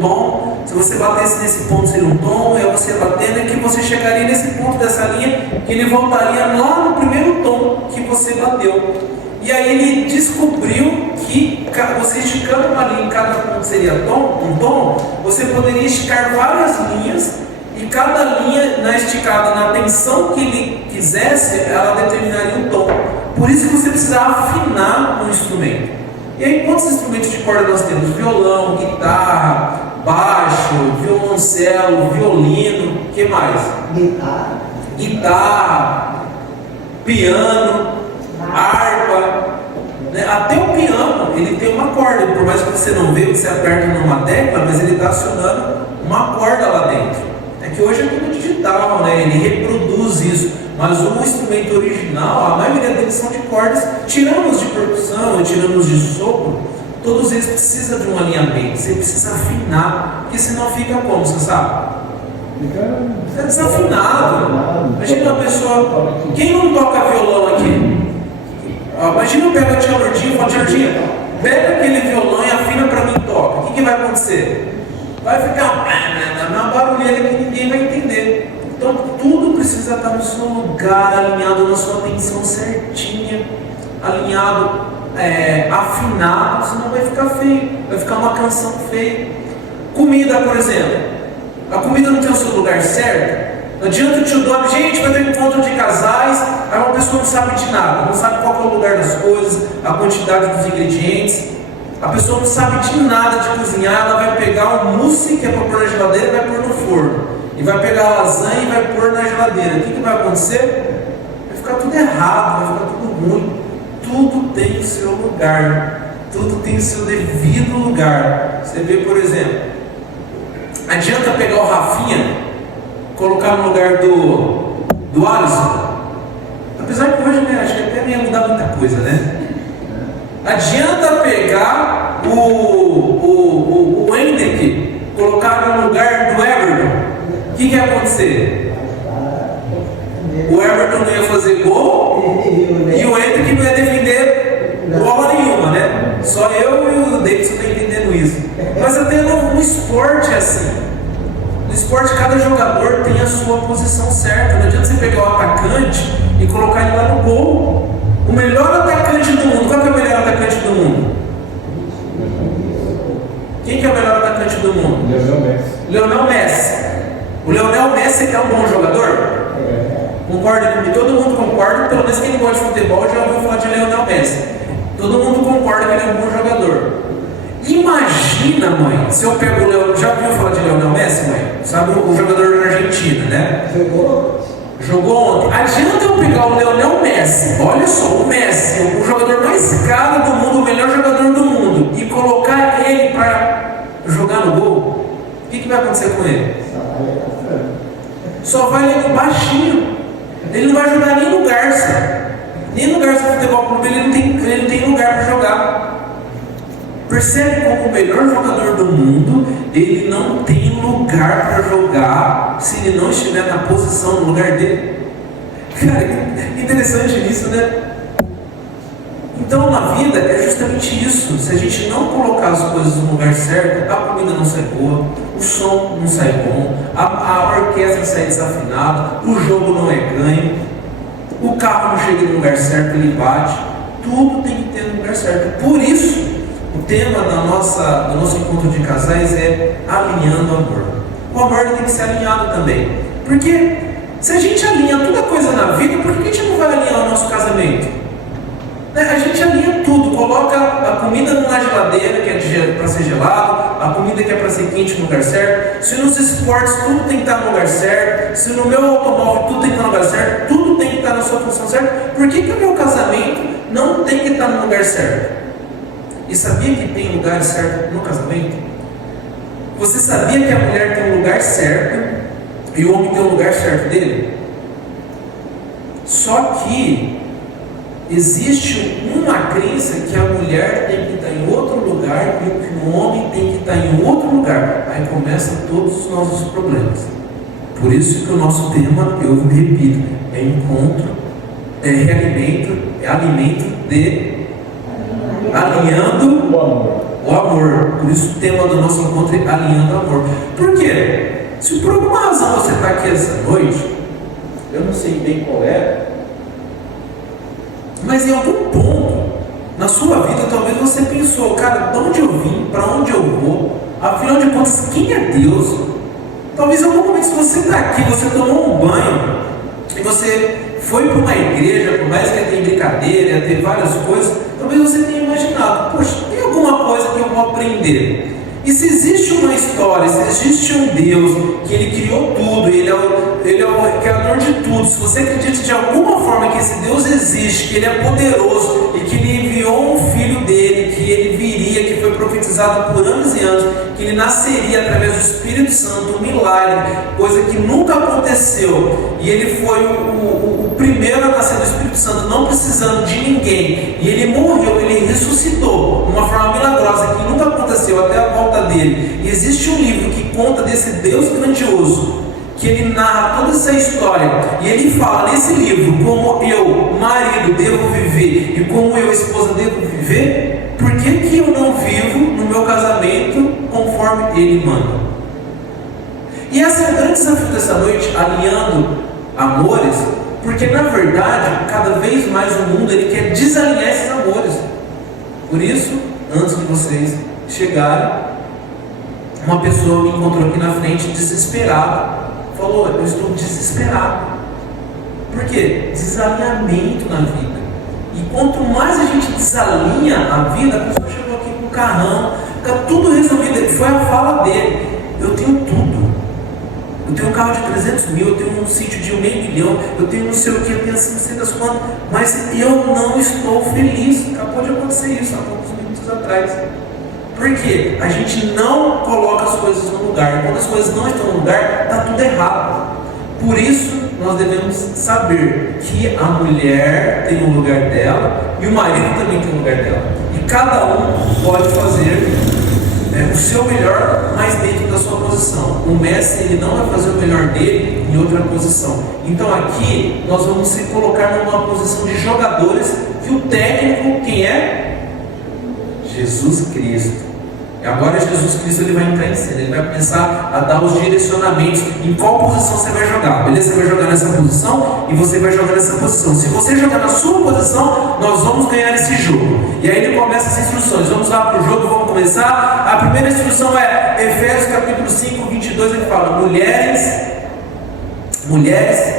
tom. Se você batesse nesse ponto seria um tom, e aí você batendo, e que você chegaria nesse ponto dessa linha, que ele voltaria lá no primeiro tom que você bateu. E aí ele descobriu que você esticando uma linha em cada ponto seria um tom, você poderia esticar várias linhas, e cada linha na esticada, na tensão que ele quisesse, ela determinaria um tom. Por isso que você precisa afinar um instrumento. E aí quantos instrumentos de corda nós temos? Violão, guitarra, baixo, violoncelo, violino, o que mais? Guitarra, piano, harpa, né? Até o piano, ele tem uma corda, por mais que você não veja, você aperta numa tecla, mas ele está acionando uma corda lá dentro. É que hoje é tudo digital, né? Ele reproduz isso, mas o instrumento original, a maioria deles são de cordas, tirando os de percussão, tirando os de sopro, todos eles precisam de um alinhamento, você precisa afinar, porque senão fica como, você sabe? Fica desafinado. Imagina uma pessoa, quem não toca violão aqui? Imagina eu pego a tia Lourdinha e falo, tia Lourdinha, pega aquele violão e afina para mim e toca. O que vai acontecer? Vai ficar uma barulheira que ninguém vai entender. Então tudo precisa estar no seu lugar, alinhado na sua atenção certinha, alinhado, afinado, senão vai ficar feio, vai ficar uma canção feia. Comida, por exemplo, a comida não tem o seu lugar certo. Não adianta o tio Doni, gente, vai ter um encontro de casais, aí uma pessoa não sabe de nada, não sabe qual é o lugar das coisas, a quantidade dos ingredientes. A pessoa não sabe de nada de cozinhar, ela vai pegar um mousse que é para pôr na geladeira e vai pôr no forno. E vai pegar a lasanha e vai pôr na geladeira. O que vai acontecer? Vai ficar tudo errado, vai ficar tudo ruim. Tudo tem o seu lugar. Tudo tem o seu devido lugar. Você vê, por exemplo, adianta pegar o Rafinha, colocar no lugar do Alisson. Apesar que hoje, né, acho que até nem ia mudar muita coisa, né? Adianta pegar o Hendrick, colocar no lugar do Everton. O que ia acontecer? O Everton não ia fazer gol e o Hendrick não ia defender bola nenhuma, né? Só eu e o Davidson estão entendendo isso. Mas até no esporte é assim. No esporte, cada jogador tem a sua posição certa. Não adianta você pegar o atacante e colocar ele lá no gol. O melhor atacante do mundo, qual que é o melhor atacante do mundo? Quem que é o melhor atacante do mundo? Lionel Messi. O Lionel Messi é um bom jogador? Concorda comigo? Todo mundo concorda, pelo menos quem gosta de futebol já ouviu falar de Lionel Messi. Todo mundo concorda que ele é um bom jogador. Imagina, mãe, se eu pego o Lionel... Já ouviu falar de Lionel Messi, mãe? Sabe o jogador da Argentina, né? Jogou ontem. Adianta eu pegar o Lionel Messi, olha só, o Messi, o jogador mais caro do mundo, o melhor jogador do mundo, e colocar ele para jogar no gol? O que vai acontecer com ele? Só vai ele baixinho. Ele não vai jogar nem no Garça. Nem no Garça Futebol Clube ele não tem lugar para jogar. Percebe como o melhor jogador do mundo, ele não tem lugar para jogar se ele não estiver na posição, no lugar dele. Cara, interessante isso, né? Então na vida é justamente isso. Se a gente não colocar as coisas no lugar certo, a comida não sai boa, o som não sai bom, a orquestra sai desafinada, o jogo não é ganho, o carro não chega no lugar certo, ele bate. Tudo tem que ter no lugar certo. Por isso o tema do nosso encontro de casais é alinhando o amor. O amor tem que ser alinhado também. Porque se a gente alinha toda coisa na vida, por que a gente não vai alinhar o nosso casamento? A gente alinha tudo, coloca a comida na geladeira, que é para ser gelado, a comida que é para ser quente no lugar certo. Se nos esportes tudo tem que estar no lugar certo, se no meu automóvel tudo tem que estar no lugar certo, tudo tem que estar na sua função certa, por que o meu casamento não tem que estar no lugar certo? E sabia que tem lugar certo no casamento? Você sabia que a mulher tem um lugar certo e o homem tem um lugar certo dele? Só que existe uma crença que a mulher tem que estar em outro lugar e que o homem tem que estar em outro lugar. Aí começam todos os nossos problemas. Por isso que o nosso tema, eu repito, é encontro, é realimento, é alimento de alinhando o amor. Por isso o tema do nosso encontro é alinhando o amor. Por quê? Se por alguma razão você está aqui essa noite, eu não sei bem qual é, mas em algum ponto na sua vida talvez você pensou, cara, de onde eu vim, para onde eu vou, afinal de contas, quem é Deus? Talvez em algum momento, se você está aqui, você tomou um banho e você foi para uma igreja, por mais que tenha brincadeira, ia ter várias coisas, talvez você tenha imaginado, poxa, tem alguma coisa que eu vou aprender. E se existe uma história, se existe um Deus, que Ele criou tudo, Ele é o criador de tudo, se você acredita de alguma forma que esse Deus existe, que Ele é poderoso e que Ele enviou um filho dele, que Ele viria, que foi profetizado por anos e anos, que Ele nasceria através do Espírito Santo, um milagre, coisa que nunca aconteceu, e Ele foi o primeiro a nascer do Espírito Santo, não precisando de ninguém, e Ele morreu, Ele ressuscitou, de uma forma milagrosa, que nunca aconteceu até a volta dele. E existe um livro que conta desse Deus grandioso, que ele narra toda essa história, e ele fala nesse livro como eu, marido, devo viver, e como eu, esposa, devo viver. Por que eu não vivo no meu casamento conforme ele manda? E esse é o grande desafio dessa noite, alinhando amores, porque na verdade, cada vez mais o mundo ele quer desalinhar esses amores. Por isso, antes de vocês chegarem, uma pessoa me encontrou aqui na frente desesperada, falou, eu estou desesperado. Por quê? Desalinhamento na vida. E quanto mais a gente desalinha a vida, a pessoa chegou aqui com um carrão, fica tudo resolvido. Foi a fala dele, eu tenho tudo, eu tenho um carro de 300 mil, eu tenho um sítio de 500 mil, eu tenho não sei o que, eu tenho assim, não sei das quantas, mas eu não estou feliz. Acabou de acontecer isso há poucos minutos atrás. Porque a gente não coloca as coisas no lugar. Quando as coisas não estão no lugar, está tudo errado. Por isso, nós devemos saber que a mulher tem um lugar dela e o marido também tem um lugar dela. E cada um pode fazer o seu melhor, mas dentro da sua posição. O mestre ele não vai fazer o melhor dele em outra posição. Então aqui, nós vamos se colocar numa posição de jogadores que o técnico, quem é? Jesus Cristo. E agora Jesus Cristo ele vai entrar em cena, ele vai começar a dar os direcionamentos em qual posição você vai jogar, beleza? Você vai jogar nessa posição e você vai jogar nessa posição. Se você jogar na sua posição, nós vamos ganhar esse jogo. E aí ele começa as instruções. Vamos lá para o jogo, vamos começar. A primeira instrução é Efésios capítulo 5, 22, ele fala: mulheres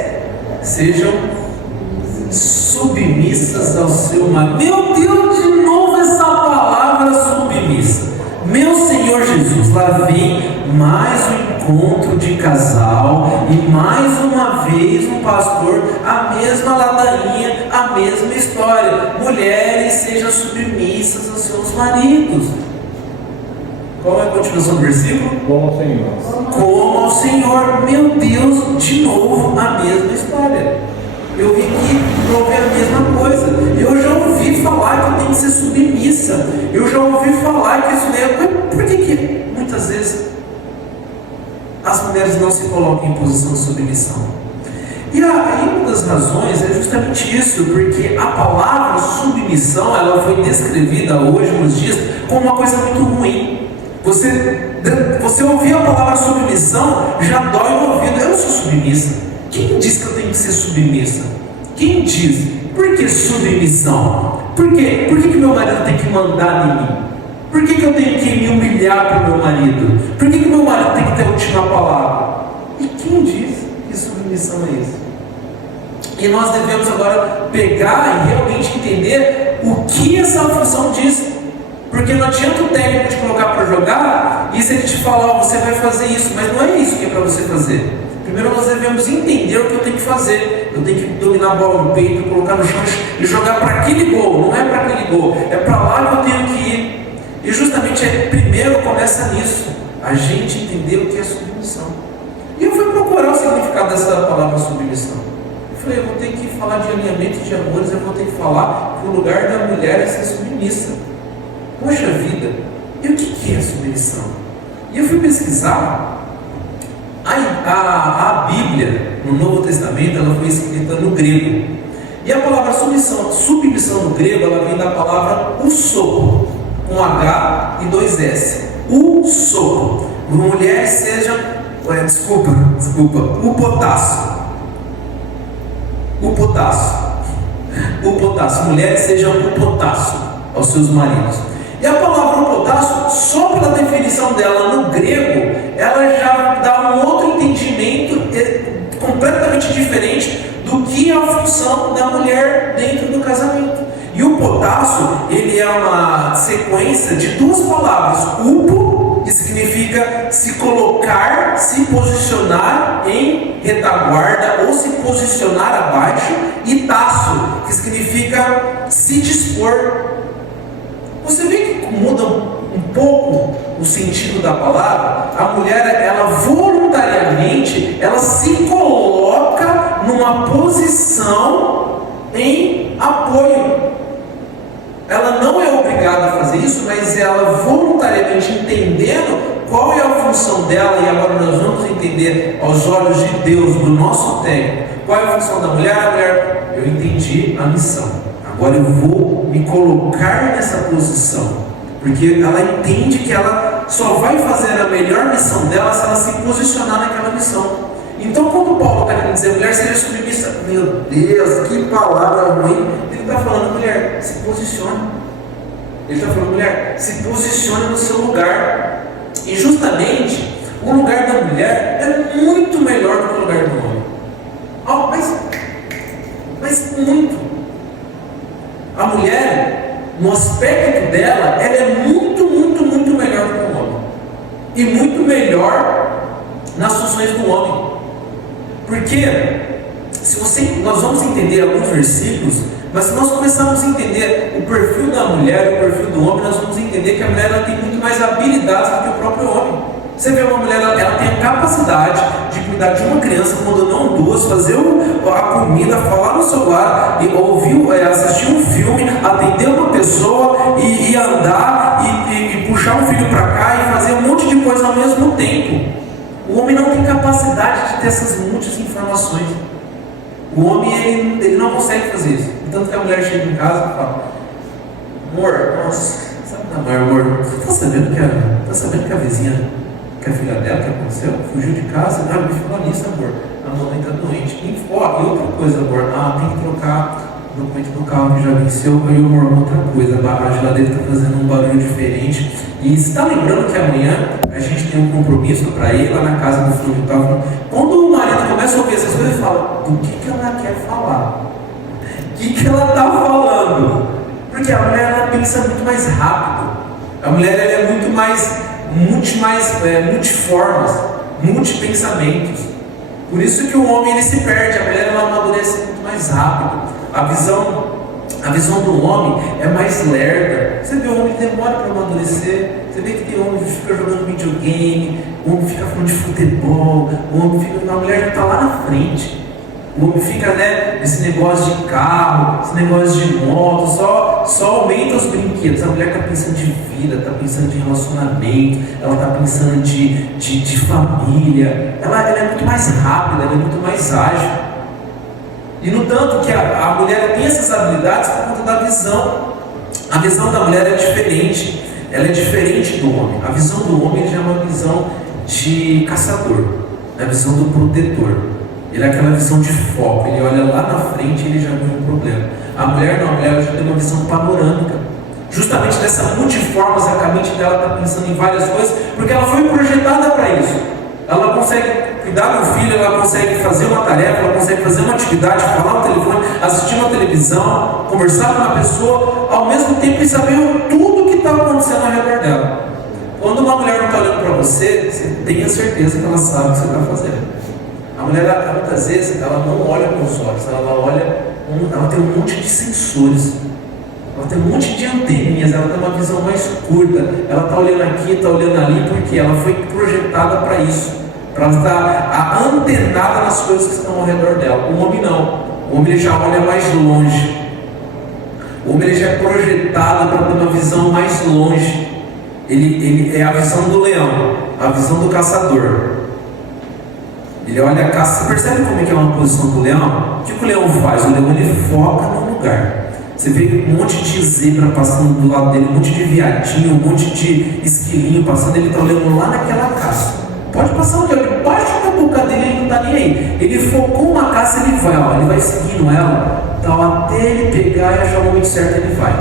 sejam submissas ao seu marido. Meu Deus, de novo essa palavra submissa. Meu Senhor Jesus, lá vem mais um encontro de casal e mais uma vez um pastor, a mesma ladainha, a mesma história. Mulheres sejam submissas aos seus maridos. Qual é a continuação do versículo? Como ao Senhor. Como ao Senhor. Meu Deus, de novo a mesma história. Eu vim aqui para ouvir a mesma coisa. Eu já ouvi falar que eu tenho que ser submissa. Eu já ouvi falar que isso é. Por que muitas vezes as mulheres não se colocam em posição de submissão? E aí uma das razões é justamente isso, porque a palavra submissão ela foi descrevida hoje nos dias como uma coisa muito ruim. Você ouvir a palavra submissão já dói no ouvido. Eu não sou submissa. Quem diz que eu tenho que ser submissa? Quem diz? Por que submissão? Por quê? Por que meu marido tem que mandar em mim? Por que eu tenho que me humilhar para o meu marido? Por que meu marido tem que ter a última palavra? E quem diz que submissão é isso? E nós devemos agora pegar e realmente entender o que essa função diz. Porque não adianta o técnico te colocar para jogar e se ele te falar, você vai fazer isso, mas não é isso que é para você fazer. Primeiro nós devemos entender o que eu tenho que fazer. Eu tenho que dominar a bola no peito, colocar no chão e jogar para aquele gol. Não é para aquele gol, é para lá que eu tenho que ir. E justamente primeiro começa nisso, a gente entender o que é submissão. E eu fui procurar o significado dessa palavra submissão. Eu falei, eu vou ter que falar de alinhamento de amores, eu vou ter que falar que o lugar da mulher é ser submissa. Poxa vida, e o que é submissão? E eu fui pesquisar. A Bíblia, no Novo Testamento, ela foi escrita no grego. E a palavra submissão no grego, ela vem da palavra usso. com H e 2 S. O sopro. Mulher seja, desculpa, o potássio. O potássio. Mulheres sejam o potássio aos seus maridos. E a palavra potássio, só pela definição dela no grego, ela já dá um outro entendimento completamente diferente do que a função da mulher dentro do casamento. E o potássio, ele é uma sequência de duas palavras. Upo, que significa se colocar, se posicionar em retaguarda ou se posicionar abaixo, e tasso, que significa se dispor. Você vê que muda um pouco o sentido da palavra? A mulher, ela voluntariamente, ela se coloca numa posição em apoio. Ela não é obrigada a fazer isso, mas ela voluntariamente, entendendo qual é a função dela, e agora nós vamos entender aos olhos de Deus, do nosso tempo, qual é a função da mulher. A mulher, eu entendi a missão, agora eu vou me colocar nessa posição, porque ela entende que ela só vai fazer a melhor missão dela se ela se posicionar naquela missão. Então, quando Paulo está querendo dizer mulher seja submissa, meu Deus, que palavra ruim, ele está falando, mulher, se posicione. Ele está falando, mulher, se posicione no seu lugar. E justamente o lugar da mulher é muito melhor do que o lugar do homem. Mas muito. A mulher, no aspecto dela, ela é muito, muito, muito melhor do que o homem. E muito melhor nas funções do homem. Porque nós vamos entender alguns versículos, mas se nós começarmos a entender o perfil da mulher e o perfil do homem, nós vamos entender que a mulher, ela tem muito mais habilidades do que o próprio homem. Você vê uma mulher, ela tem a capacidade de cuidar de uma criança, quando não duas, fazer a comida, falar no celular, assistir um filme, atender uma pessoa e andar e puxar um filho para cá e fazer um monte de coisa ao mesmo tempo. O homem não tem capacidade de ter essas múltiplas informações. O homem, ele não consegue fazer isso. Tanto que a mulher chega em casa e fala: amor, nossa, sabe da mãe, amor, você está sabendo que a vizinha, que a filha dela, que aconteceu, fugiu de casa? Ah, me fala nisso, amor. A mamãe está doente. E outra coisa, amor, tem que trocar o documento do carro que já venceu. E amor, outra coisa, a geladeira está fazendo um barulho diferente. E você está lembrando que amanhã a gente tem um compromisso para ir lá na casa do filho e tal. Quando o marido começa a ouvir essas coisas, ele fala: do que ela quer falar? O que ela está falando? Porque a mulher, ela pensa muito mais rápido. A mulher, ela é muito mais multiformas, multipensamentos. Por isso que o homem, ele se perde. A mulher, ela amadurece muito mais rápido. A visão do homem é mais lerda. Você vê, o homem demora para amadurecer. Você vê que tem homem que fica jogando videogame, o homem fica falando de futebol, o homem fica, a mulher já está lá na frente. O homem fica, nesse negócio de carro, esse negócio de moto, só aumenta os brinquedos. A mulher está pensando de vida, está pensando de relacionamento, ela está pensando de família. Ela é muito mais rápida, ela é muito mais ágil. E no tanto que a mulher tem essas habilidades por conta da visão. A visão da mulher é diferente. Ela é diferente do homem. A visão do homem já é uma visão de caçador, é a visão do protetor. Ele é aquela visão de foco. Ele olha lá na frente e ele já vê um problema. A mulher não, a mulher já tem uma visão panorâmica. Justamente dessa multiformas, a mente dela está pensando em várias coisas, porque ela foi projetada para isso. Ela consegue cuidar do filho, ela consegue fazer uma tarefa, ela consegue fazer uma atividade, falar no telefone, assistir uma televisão, conversar com uma pessoa, ao mesmo tempo e saber tudo o que está acontecendo ao redor dela. Quando uma mulher não está olhando para você, você tenha certeza que ela sabe o que você está fazendo. A mulher, muitas vezes, ela não olha com os olhos, ela tem um monte de sensores, ela tem um monte de anteninhas, ela tem uma visão mais curta, ela está olhando aqui, está olhando ali, porque ela foi projetada para isso, para ela estar antenada nas coisas que estão ao redor dela. O homem não, o homem ele já olha mais longe, o homem ele já é projetado para ter uma visão mais longe. Ele é a visão do leão, a visão do caçador. Ele olha a caça. Você percebe como é que é uma posição do leão? O que o leão faz? O leão ele foca num lugar. Você vê um monte de zebra passando do lado dele, um monte de viadinho, um monte de esquilinho passando, ele está olhando lá naquela caça. Pode passar um olho debaixo da boca dele, ele não está nem aí. Ele focou uma caça, ele vai seguindo ela, então até ele pegar e achar o momento certo, ele vai.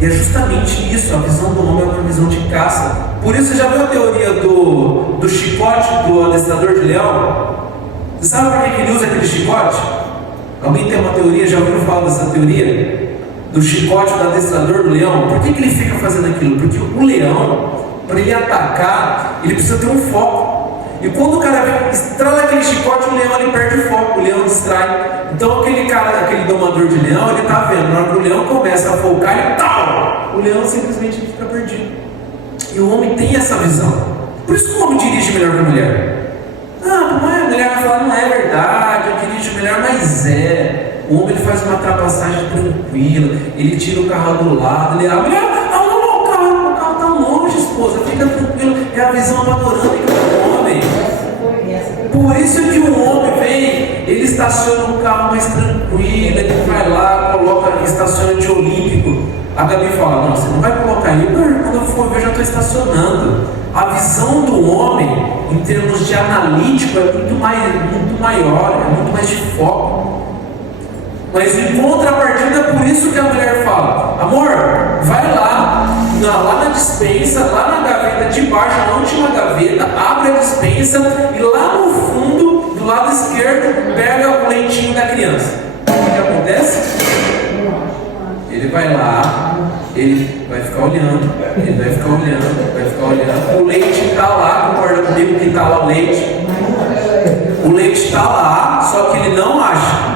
E é justamente isso, a visão do homem é uma visão de caça. Por isso, você já viu a teoria do chicote do adestrador de leão? Você sabe por que ele usa aquele chicote? Alguém tem uma teoria, já ouviu falar dessa teoria? Do chicote do adestrador do leão? Por que ele fica fazendo aquilo? Porque o leão, para ele atacar, ele precisa ter um foco. E quando o cara estrala aquele chicote, o leão ele perde o foco, o leão distrai. Então aquele cara, aquele domador de leão, ele está vendo, na hora que o leão começa a focar, ele tal! O leão simplesmente fica perdido. E o homem tem essa visão. Por isso que o homem dirige melhor que a mulher. A mulher vai falar, não é verdade, eu dirijo melhor, mas é. O homem ele faz uma ultrapassagem tranquila, ele tira o carro do lado, a mulher, o carro está longe, esposa, fica tranquilo, é a visão panorâmica do homem. Por isso que o homem vem, ele estaciona um carro mais tranquilo, ele vai lá, coloca, estaciona de olímpico. A Gabi fala, não, você não vai colocar aí, quando eu for ver, eu já estou estacionando. A visão do homem, em termos de analítico, é muito maior, é muito mais de foco. Mas em contrapartida, por isso que a mulher fala, amor, vai lá na despensa, lá na gaveta de baixo, na última gaveta, abre a despensa e lá no fundo, do lado esquerdo, pega o leitinho da criança. O que acontece? Ele vai lá, ele vai ficar olhando, o leite está lá, concorda comigo que está lá o leite? O leite está lá, só que ele não acha.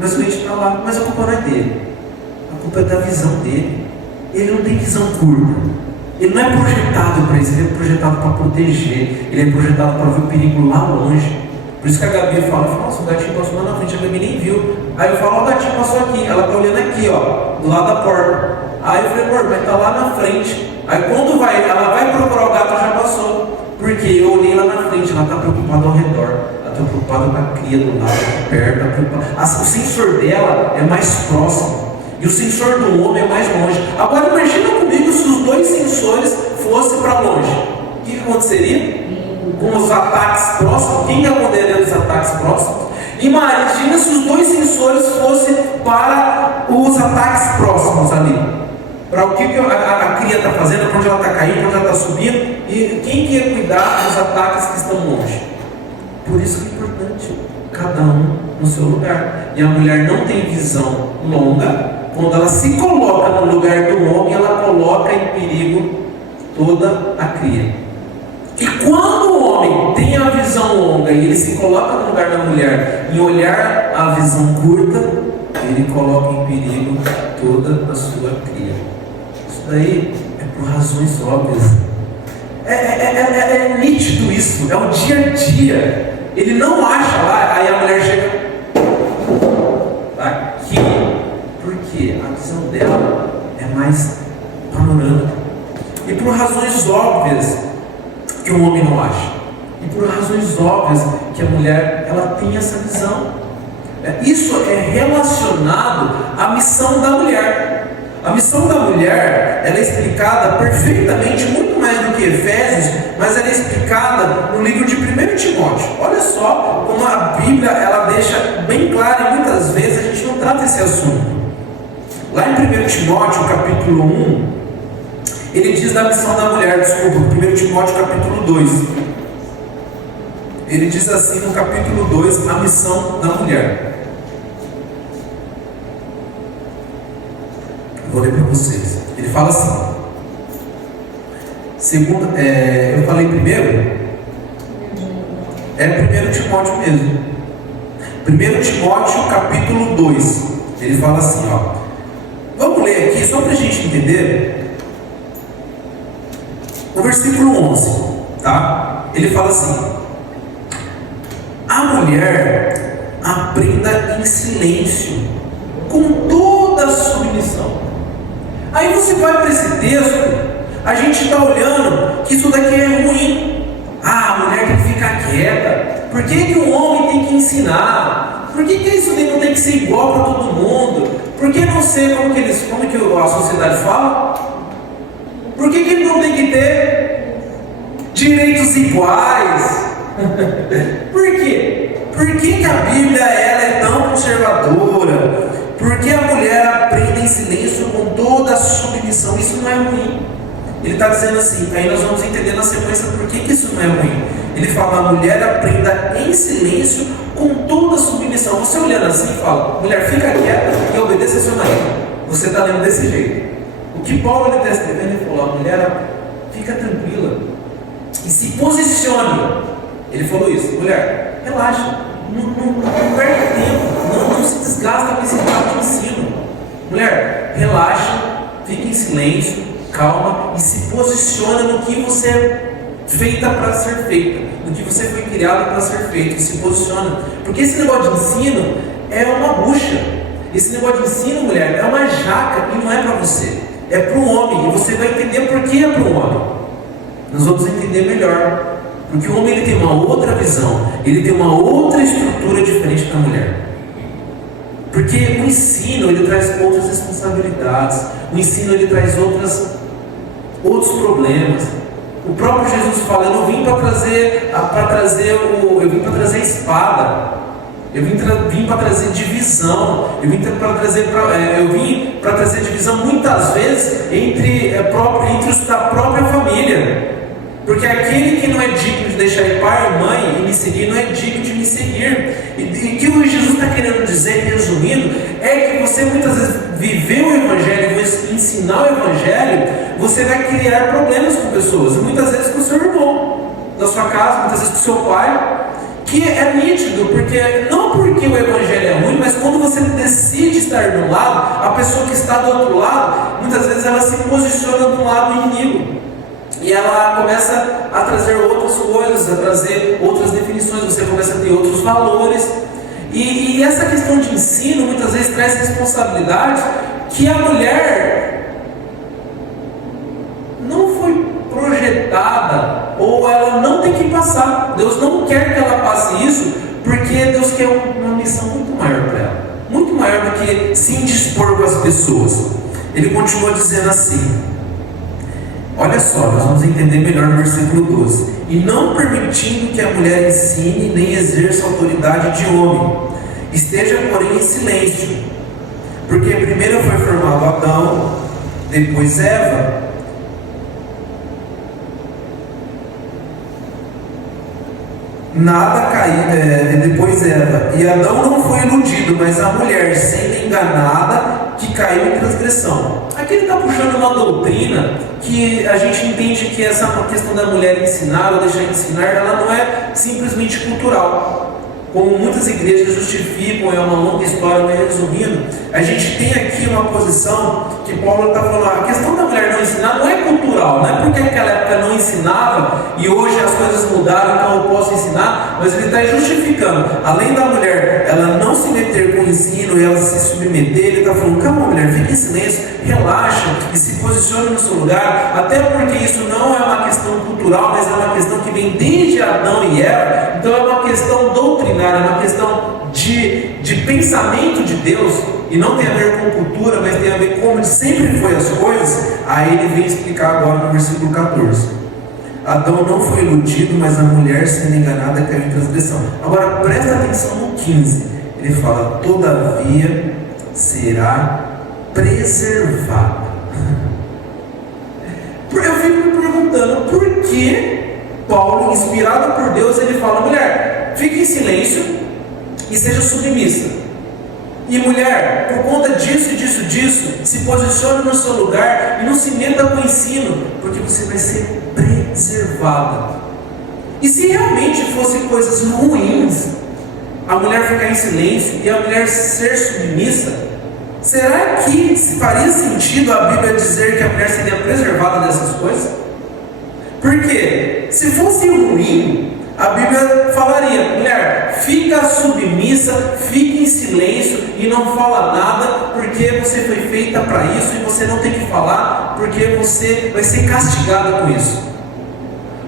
Mas o leite está lá, mas a culpa não é dele, a culpa é da visão dele. Ele não tem visão curva, ele não é projetado para isso, ele é projetado para proteger, ele é projetado para ver o perigo lá longe. Por isso que a Gabi fala, nossa, o gatinho passou lá na frente, a Gabi nem viu. Aí eu falo, o gatinho passou aqui, ela está olhando aqui, ó, do lado da porta. Aí eu falei, amor, mas está lá na frente. Aí quando ela vai procurar o gato, já passou. Porque eu olhei lá na frente, ela está preocupada ao redor. Ela está preocupada com a cria do lado, perto. O sensor dela é mais próximo. E o sensor do homem é mais longe. Agora imagina comigo se os dois sensores fossem para longe. O que aconteceria? Com os ataques próximos, quem responderia dos ataques próximos? Imagina se os dois sensores fossem para os ataques próximos ali. Para o que a cria está fazendo, para onde ela está caindo, para onde ela está subindo, e quem que ia cuidar dos ataques que estão longe? Por isso que é importante, cada um no seu lugar. E a mulher não tem visão longa, quando ela se coloca no lugar do homem, ela coloca em perigo toda a cria. E quando o homem tem a visão longa e ele se coloca no lugar da mulher em olhar a visão curta, ele coloca em perigo toda a sua cria. Isso daí é por razões óbvias. É nítido isso, é o dia a dia. Ele não acha lá, aí a mulher chega aqui, porque a visão dela é mais panorâmica. E por razões óbvias que o homem não acha. E por razões óbvias que a mulher, ela tem essa visão. Isso é relacionado à missão da mulher. A missão da mulher, ela é explicada perfeitamente, muito mais do que Efésios, mas ela é explicada no livro de 1 Timóteo. Olha só como a Bíblia, ela deixa bem claro, e muitas vezes a gente não trata esse assunto. Lá em 1 Timóteo, capítulo 1, ele diz da missão da mulher, 1 Timóteo capítulo 2. Ele diz assim no capítulo 2, a missão da mulher. Vou ler para vocês. Ele fala assim, eu falei primeiro? É 1 Timóteo mesmo. 1 Timóteo capítulo 2. Ele fala assim, ó. Vamos ler aqui, só para a gente entender. No versículo 11, tá? Ele fala assim: a mulher aprenda em silêncio, com toda a submissão. Aí você vai para esse texto, a gente está olhando que isso daqui é ruim. A mulher tem que ficar quieta. Por que o homem tem que ensinar? Por que isso não tem que ser igual para todo mundo? Por que não ser como que a sociedade fala? Por que não tem que ter direitos iguais? Por quê? Por que a Bíblia ela é tão conservadora? Por que a mulher aprende em silêncio com toda a submissão? Isso não é ruim. Ele está dizendo assim, aí nós vamos entender na sequência por que isso não é ruim. Ele fala, a mulher aprenda em silêncio com toda a submissão. Você olhando assim fala, mulher, fica quieta e obedeça ao seu marido. Você está lendo desse jeito. O que Paulo está escrevendo, ele falou, a mulher, fica tranquila e se posicione. Ele falou isso, mulher, relaxa, não perde tempo, não se desgasta com esse tipo de ensino. Mulher, relaxa, fique em silêncio, calma e se posiciona no que você é feita para ser feita, no que você foi criado para ser feito, e se posiciona, porque esse negócio de ensino é uma bucha, esse negócio de ensino, mulher, é uma jaca e não é para você, é para o homem, e você vai entender por que é para o homem. Nós vamos entender melhor, porque o homem ele tem uma outra visão, ele tem uma outra estrutura diferente da mulher. Porque o ensino ele traz outras responsabilidades, o ensino ele traz outros problemas. O próprio Jesus fala, eu não vim para trazer eu vim para trazer espada, eu vim para trazer divisão, eu vim para trazer divisão muitas vezes entre os da própria família. Porque aquele que não é digno de deixar pai e mãe e me seguir, não é digno de me seguir. E o que o Jesus está querendo dizer, resumindo, é que você muitas vezes viver o Evangelho, ensinar o Evangelho, você vai criar problemas com pessoas. E muitas vezes com o seu irmão, da sua casa, muitas vezes com o seu pai, que é nítido, não porque o Evangelho é ruim, mas quando você decide estar de um lado, a pessoa que está do outro lado, muitas vezes ela se posiciona do lado inimigo. E ela começa a trazer outras coisas, a trazer outras definições, você começa a ter outros valores. E essa questão de ensino muitas vezes traz responsabilidades que a mulher não foi projetada, ou ela não tem que passar. Deus não quer que ela passe isso, porque Deus quer uma missão muito maior para ela, muito maior do que se indispor com as pessoas. Ele continua dizendo assim, olha só, nós vamos entender melhor no versículo 12. E não permitindo que a mulher ensine nem exerça autoridade de homem, esteja porém em silêncio, porque primeiro foi formado Adão, depois Eva. Nada caiu, depois Eva. E Adão não foi iludido, mas a mulher, sendo enganada, que caiu em transgressão. Aqui ele está puxando uma doutrina que a gente entende que essa questão da mulher ensinar ou deixar de ensinar, ela não é simplesmente cultural. Como muitas igrejas justificam, é uma longa história, mas resumindo, a gente tem aqui uma posição que Paulo está falando, a questão da mulher não ensinar não é cultural, não é porque naquela época não ensinava e hoje as coisas mudaram, então eu posso ensinar, mas ele está justificando, além da mulher ela não se meter com o ensino e ela se submeter, ele está falando, calma mulher, fique em silêncio, relaxa e se posicione no seu lugar, até porque isso não é uma questão cultural, mas é uma questão que vem desde Adão e Eva, então é uma questão doutrinária, é uma questão de pensamento de Deus, e não tem a ver com cultura, mas tem a ver com como sempre foi as coisas. Aí ele vem explicar agora no versículo 14. Adão não foi iludido, mas a mulher sendo enganada caiu em transgressão. Agora presta atenção no 15, ele fala, todavia será preservada. Eu fico me perguntando por que Paulo, inspirado por Deus, ele fala, mulher, fique em silêncio e seja submissa. E mulher, por conta disso, se posicione no seu lugar e não se meta com o ensino, porque você vai ser preservada. E se realmente fossem coisas ruins, a mulher ficar em silêncio e a mulher ser submissa, será que faria sentido a Bíblia dizer que a mulher seria preservada dessas coisas? Porque se fosse ruim, a Bíblia falaria, mulher, fica submissa, fique em silêncio e não fala nada, porque você foi feita para isso e você não tem que falar, porque você vai ser castigada com isso.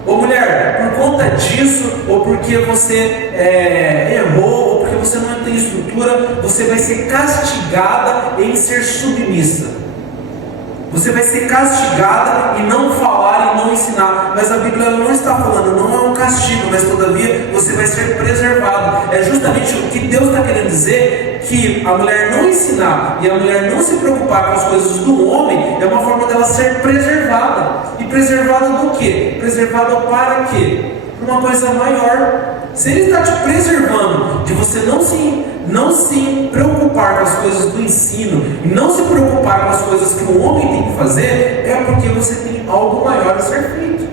Ou mulher, por conta disso, ou porque você errou, ou porque você não tem estrutura, você vai ser castigada em ser submissa. Você vai ser castigada em não falar e não ensinar. Mas a Bíblia não está falando, não é um castigo, mas todavia você vai ser preservado. É justamente o que Deus está querendo dizer, que a mulher não ensinar e a mulher não se preocupar com as coisas do homem, é uma forma dela ser preservada. E preservada do quê? Preservada para quê? Para uma coisa maior. Se Ele está te preservando de você não se preocupar com as coisas do ensino e não se preocupar com as coisas que o homem tem que fazer, é porque você tem algo maior a ser feito.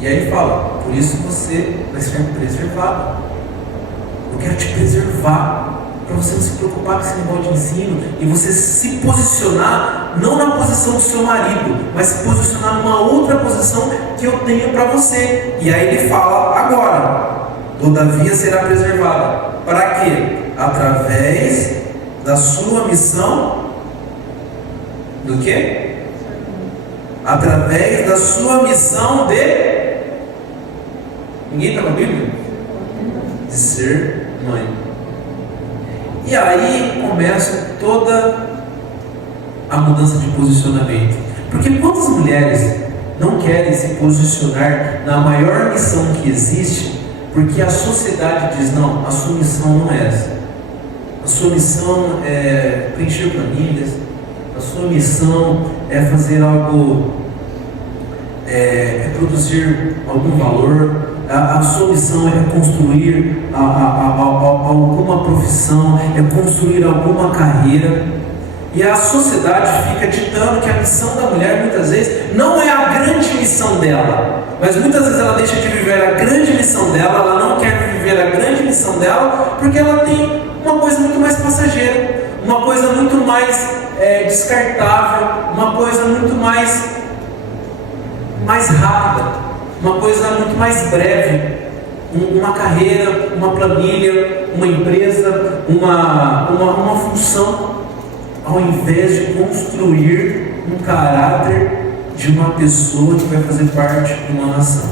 E aí ele fala, por isso você vai ser preservado. Eu quero te preservar para você não se preocupar com esse negócio de ensino e você se posicionar não na posição do seu marido, mas se posicionar numa outra posição que eu tenho para você. E aí ele fala agora, todavia será preservada. Para quê? Através da sua missão do quê? Através da sua missão de... Ninguém está na Bíblia? De ser mãe. E aí começa toda a mudança de posicionamento. Porque quantas mulheres não querem se posicionar na maior missão que existe, porque a sociedade diz, não, a sua missão não é essa. A sua missão é preencher planilhas, a sua missão é fazer algo, é produzir algum valor, a sua missão é construir alguma profissão, é construir alguma carreira. E a sociedade fica ditando que a missão da mulher muitas vezes não é a grande missão dela, mas muitas vezes ela deixa de viver a grande missão dela, ela não quer viver a grande missão dela, porque ela tem uma coisa muito mais passageira, uma coisa muito mais descartável, uma coisa muito mais rápida, uma coisa muito mais breve, uma carreira, uma planilha, uma empresa, uma função, ao invés de construir um caráter de uma pessoa que vai fazer parte de uma nação,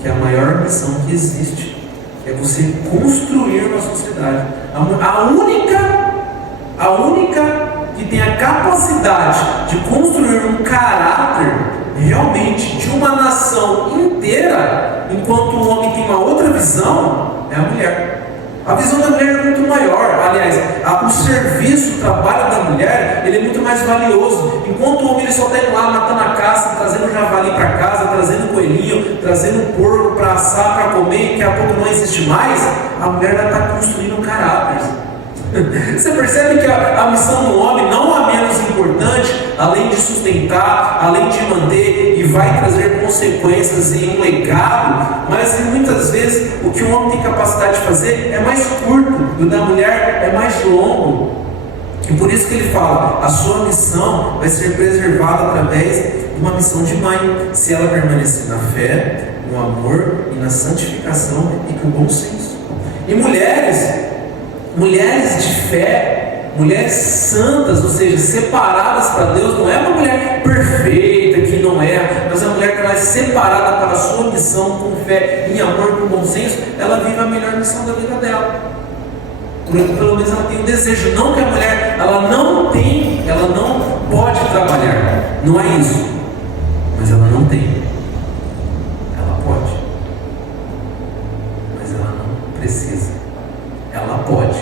que é a maior missão que existe, é você construir uma sociedade. A única que tem a capacidade de construir um caráter realmente de uma nação inteira, enquanto o homem tem uma outra visão, é a mulher. A visão da mulher é muito maior. Aliás, o serviço, o trabalho da mulher, ele é muito mais valioso. Enquanto o homem ele só está indo lá matando a caça, trazendo javali para casa, trazendo coelhinho, trazendo porco para assar, para comer, e daqui a pouco não existe mais, a mulher já está construindo caráter. Você percebe que a missão do homem não é menos importante, além de sustentar, além de manter, e vai trazer consequências em um legado, mas muitas vezes o que o homem tem capacidade de fazer é mais curto, e o da mulher é mais longo. E por isso que ele fala, a sua missão vai ser preservada através de uma missão de mãe, se ela permanecer na fé, no amor e na santificação e com bom senso. E mulheres de fé, mulheres santas, ou seja, separadas para Deus, não é uma mulher perfeita, que não é, mas a mulher que ela é separada para a sua missão, com fé, em amor, com bom senso, ela vive a melhor missão da vida dela. Pelo menos ela tem um desejo, não que a mulher, ela não pode trabalhar, não é isso, mas ela não tem, ela pode, mas ela não precisa. Ela pode,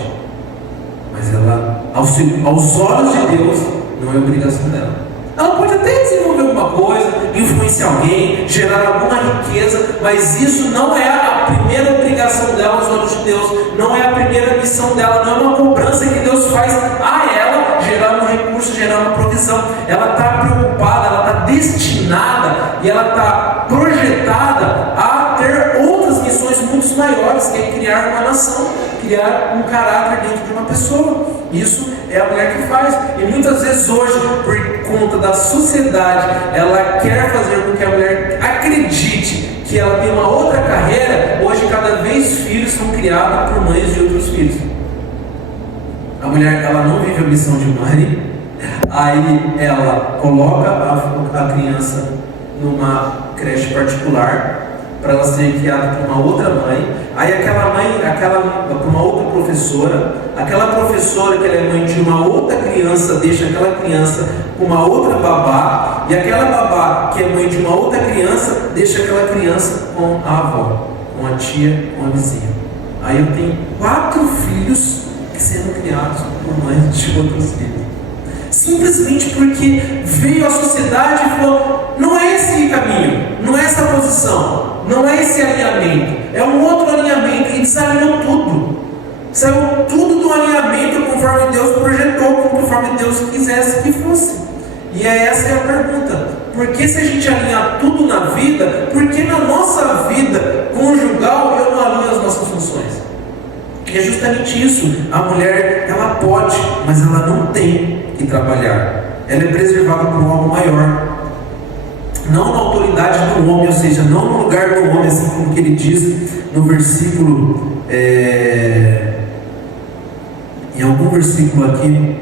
mas ela, aos olhos de Deus, não é obrigação dela. Ela pode até desenvolver alguma coisa, influenciar alguém, gerar alguma riqueza, mas isso não é a primeira obrigação dela aos olhos de Deus, não é a primeira missão dela, não é uma cobrança que Deus faz a ela gerar um recurso, gerar uma provisão. Ela está preocupada, ela está destinada e ela está projetada a ter outras missões muito maiores, que é criar uma nação, criar um caráter dentro de uma pessoa. Isso é a mulher que faz. E muitas vezes hoje, por conta da sociedade, ela quer fazer com que a mulher acredite que ela tem uma outra carreira. Hoje cada vez filhos são criados por mães de outros filhos. A mulher, ela não vive a missão de mãe, aí ela coloca a criança numa creche particular, para ela ser criada por uma outra mãe. Aí aquela mãe, por uma outra professora, aquela professora que ela é mãe de uma outra criança, deixa aquela criança com uma outra babá, e aquela babá que é mãe de uma outra criança, deixa aquela criança com a avó, com a tia, com a vizinha. Aí eu tenho 4 filhos sendo criados por mães de outros filhos. Simplesmente porque veio a sociedade e falou: não é esse caminho, não é essa posição, não é esse alinhamento, é um outro alinhamento, e desalinhou tudo. Saiu tudo do alinhamento conforme Deus projetou, conforme Deus quisesse que fosse. E essa é a pergunta: por que, se a gente alinhar tudo na vida, por que na nossa vida conjugal eu não alinho as nossas funções? É justamente isso. A mulher, ela pode, mas ela não tem que trabalhar. Ela é preservada por algo maior, não na autoridade do homem, ou seja, não no lugar do homem, assim como que ele diz no versículo, em algum versículo aqui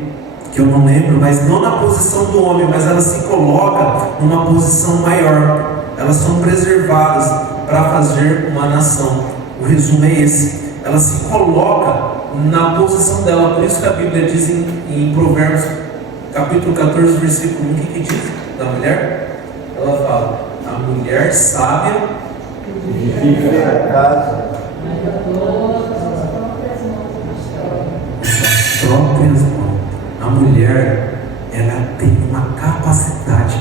que eu não lembro, mas não na posição do homem, mas ela se coloca numa posição maior. Elas são preservadas para fazer uma nação. O resumo é esse: ela se coloca na posição dela. Por isso que a Bíblia diz em Provérbios capítulo 14, versículo 1, o que diz da mulher? Ela fala: a mulher sábia edifica a casa, suas próprias mãos. A mulher, ela tem uma capacidade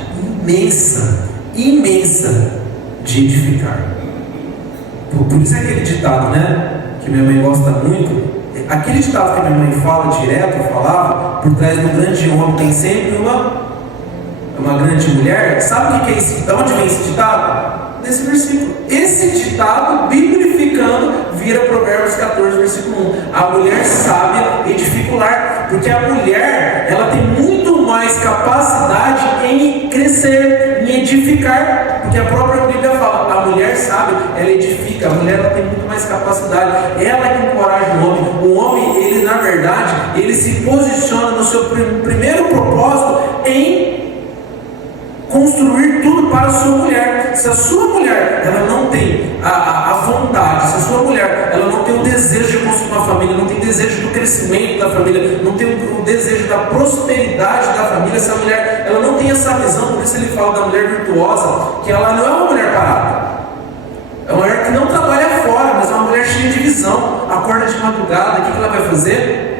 imensa de edificar. Por isso é aquele ditado, né, que minha mãe gosta muito. Aquele ditado que minha mãe fala direto, falava: por trás do grande homem tem sempre uma grande mulher. Sabe o que é isso? De onde vem esse ditado? Desse versículo. Esse ditado, biblificando, vira Provérbios 14, versículo 1. A mulher sábia edifica o lar. Porque a mulher, ela tem muito mais capacidade em crescer, em edificar. Porque a própria Bíblia fala: a mulher sábia, ela edifica. A mulher, ela tem muito mais capacidade. Ela que encoraja o homem. O homem, ele na verdade, ele se posiciona no seu primeiro propósito em construir tudo para a sua mulher. Se a sua mulher, ela não tem a vontade, se a sua mulher, ela não tem o desejo de construir uma família, não tem desejo do crescimento da família, não tem o desejo da prosperidade da família, se a mulher, ela não tem essa visão, por isso ele fala da mulher virtuosa, que ela não é uma mulher parada, é uma mulher que não trabalha fora, mas é uma mulher cheia de visão. Acorda de madrugada, o que ela vai fazer?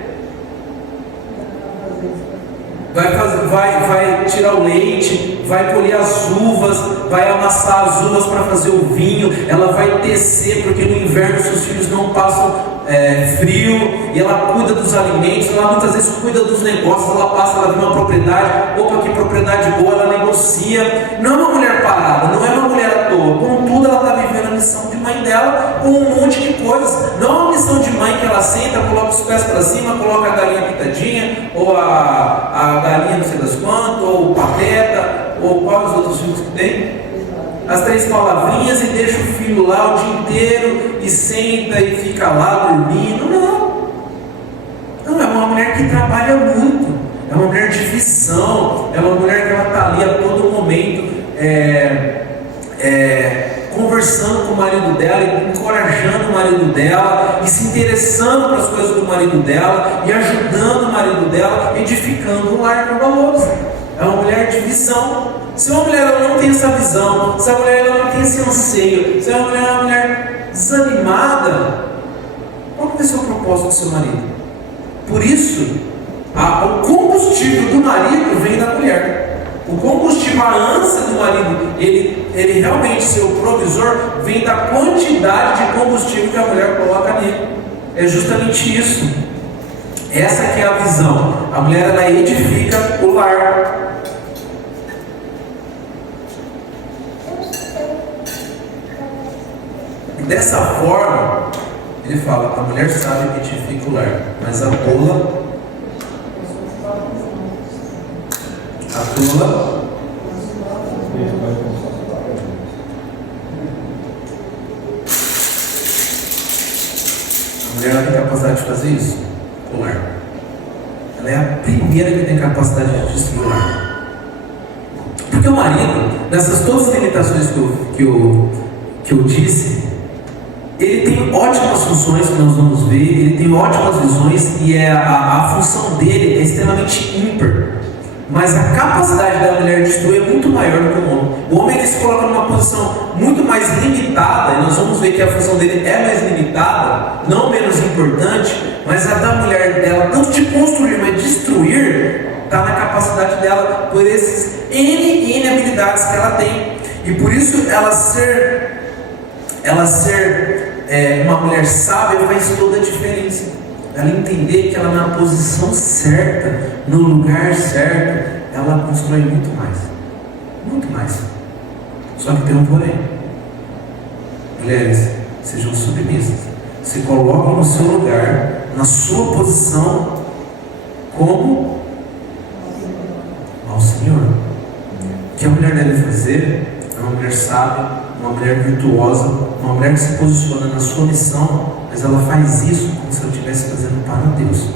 Vai tirar o leite, vai colher as uvas, vai amassar as uvas para fazer o vinho, ela vai tecer, porque no inverno seus filhos não passam frio, e ela cuida dos alimentos, ela muitas vezes cuida dos negócios, ela vê uma propriedade, opa, que propriedade boa, ela negocia. Não é uma mulher parada, não é uma mulher à toa, contudo ela está vivendo a missão de mãe dela com um monte de coisas. Não é uma missão de mãe que ela senta, coloca os pés para cima, coloca a galinha pitadinha, ou a galinha não sei das quantas, ou o pateta, ou quais os outros filhos que tem? As 3 palavrinhas, e deixa o filho lá o dia inteiro e senta e fica lá dormindo. Não, é uma mulher que trabalha muito, é uma mulher de visão, é uma mulher que ela está ali a todo momento conversando com o marido dela, encorajando o marido dela e se interessando para as coisas do marido dela e ajudando o marido dela, edificando um lar com valores. É uma mulher de visão. Se uma mulher ela não tem essa visão, se a mulher ela não tem esse anseio, se a mulher é uma mulher desanimada, qual que vai ser o propósito do seu marido? Por isso, o combustível do marido vem da mulher. O combustível, a ânsia do marido, ele realmente ser o provisor, vem da quantidade de combustível que a mulher coloca nele. É justamente isso. Essa que é a visão. A mulher ela edifica o lar. Dessa forma, ele fala: a mulher sabe edifica o lar, mas a tola a mulher ela tem capacidade de fazer isso, o lar. Ela é a primeira que tem capacidade de destruir o lar. Porque o marido, nessas todas as limitações que que eu disse, ele tem ótimas funções que nós vamos ver, ele tem ótimas visões e a função dele é extremamente ímpar. Mas a capacidade da mulher de destruir é muito maior do que o homem. O homem ele se coloca numa posição muito mais limitada, e nós vamos ver que a função dele é mais limitada, não menos importante, mas a da mulher dela, tanto de construir, mas de destruir, está na capacidade dela, por esses N habilidades que ela tem. E por isso ela ser uma mulher sábia faz toda a diferença. Ela entender que ela na posição certa, no lugar certo, ela constrói muito mais. Muito mais. Só que tem um porém. Mulheres, sejam submissas. Se coloquem no seu lugar, na sua posição, como ao Senhor. O que a mulher deve fazer é uma mulher sábia, uma mulher virtuosa, uma mulher que se posiciona na sua missão, mas ela faz isso como se ela estivesse fazendo para Deus.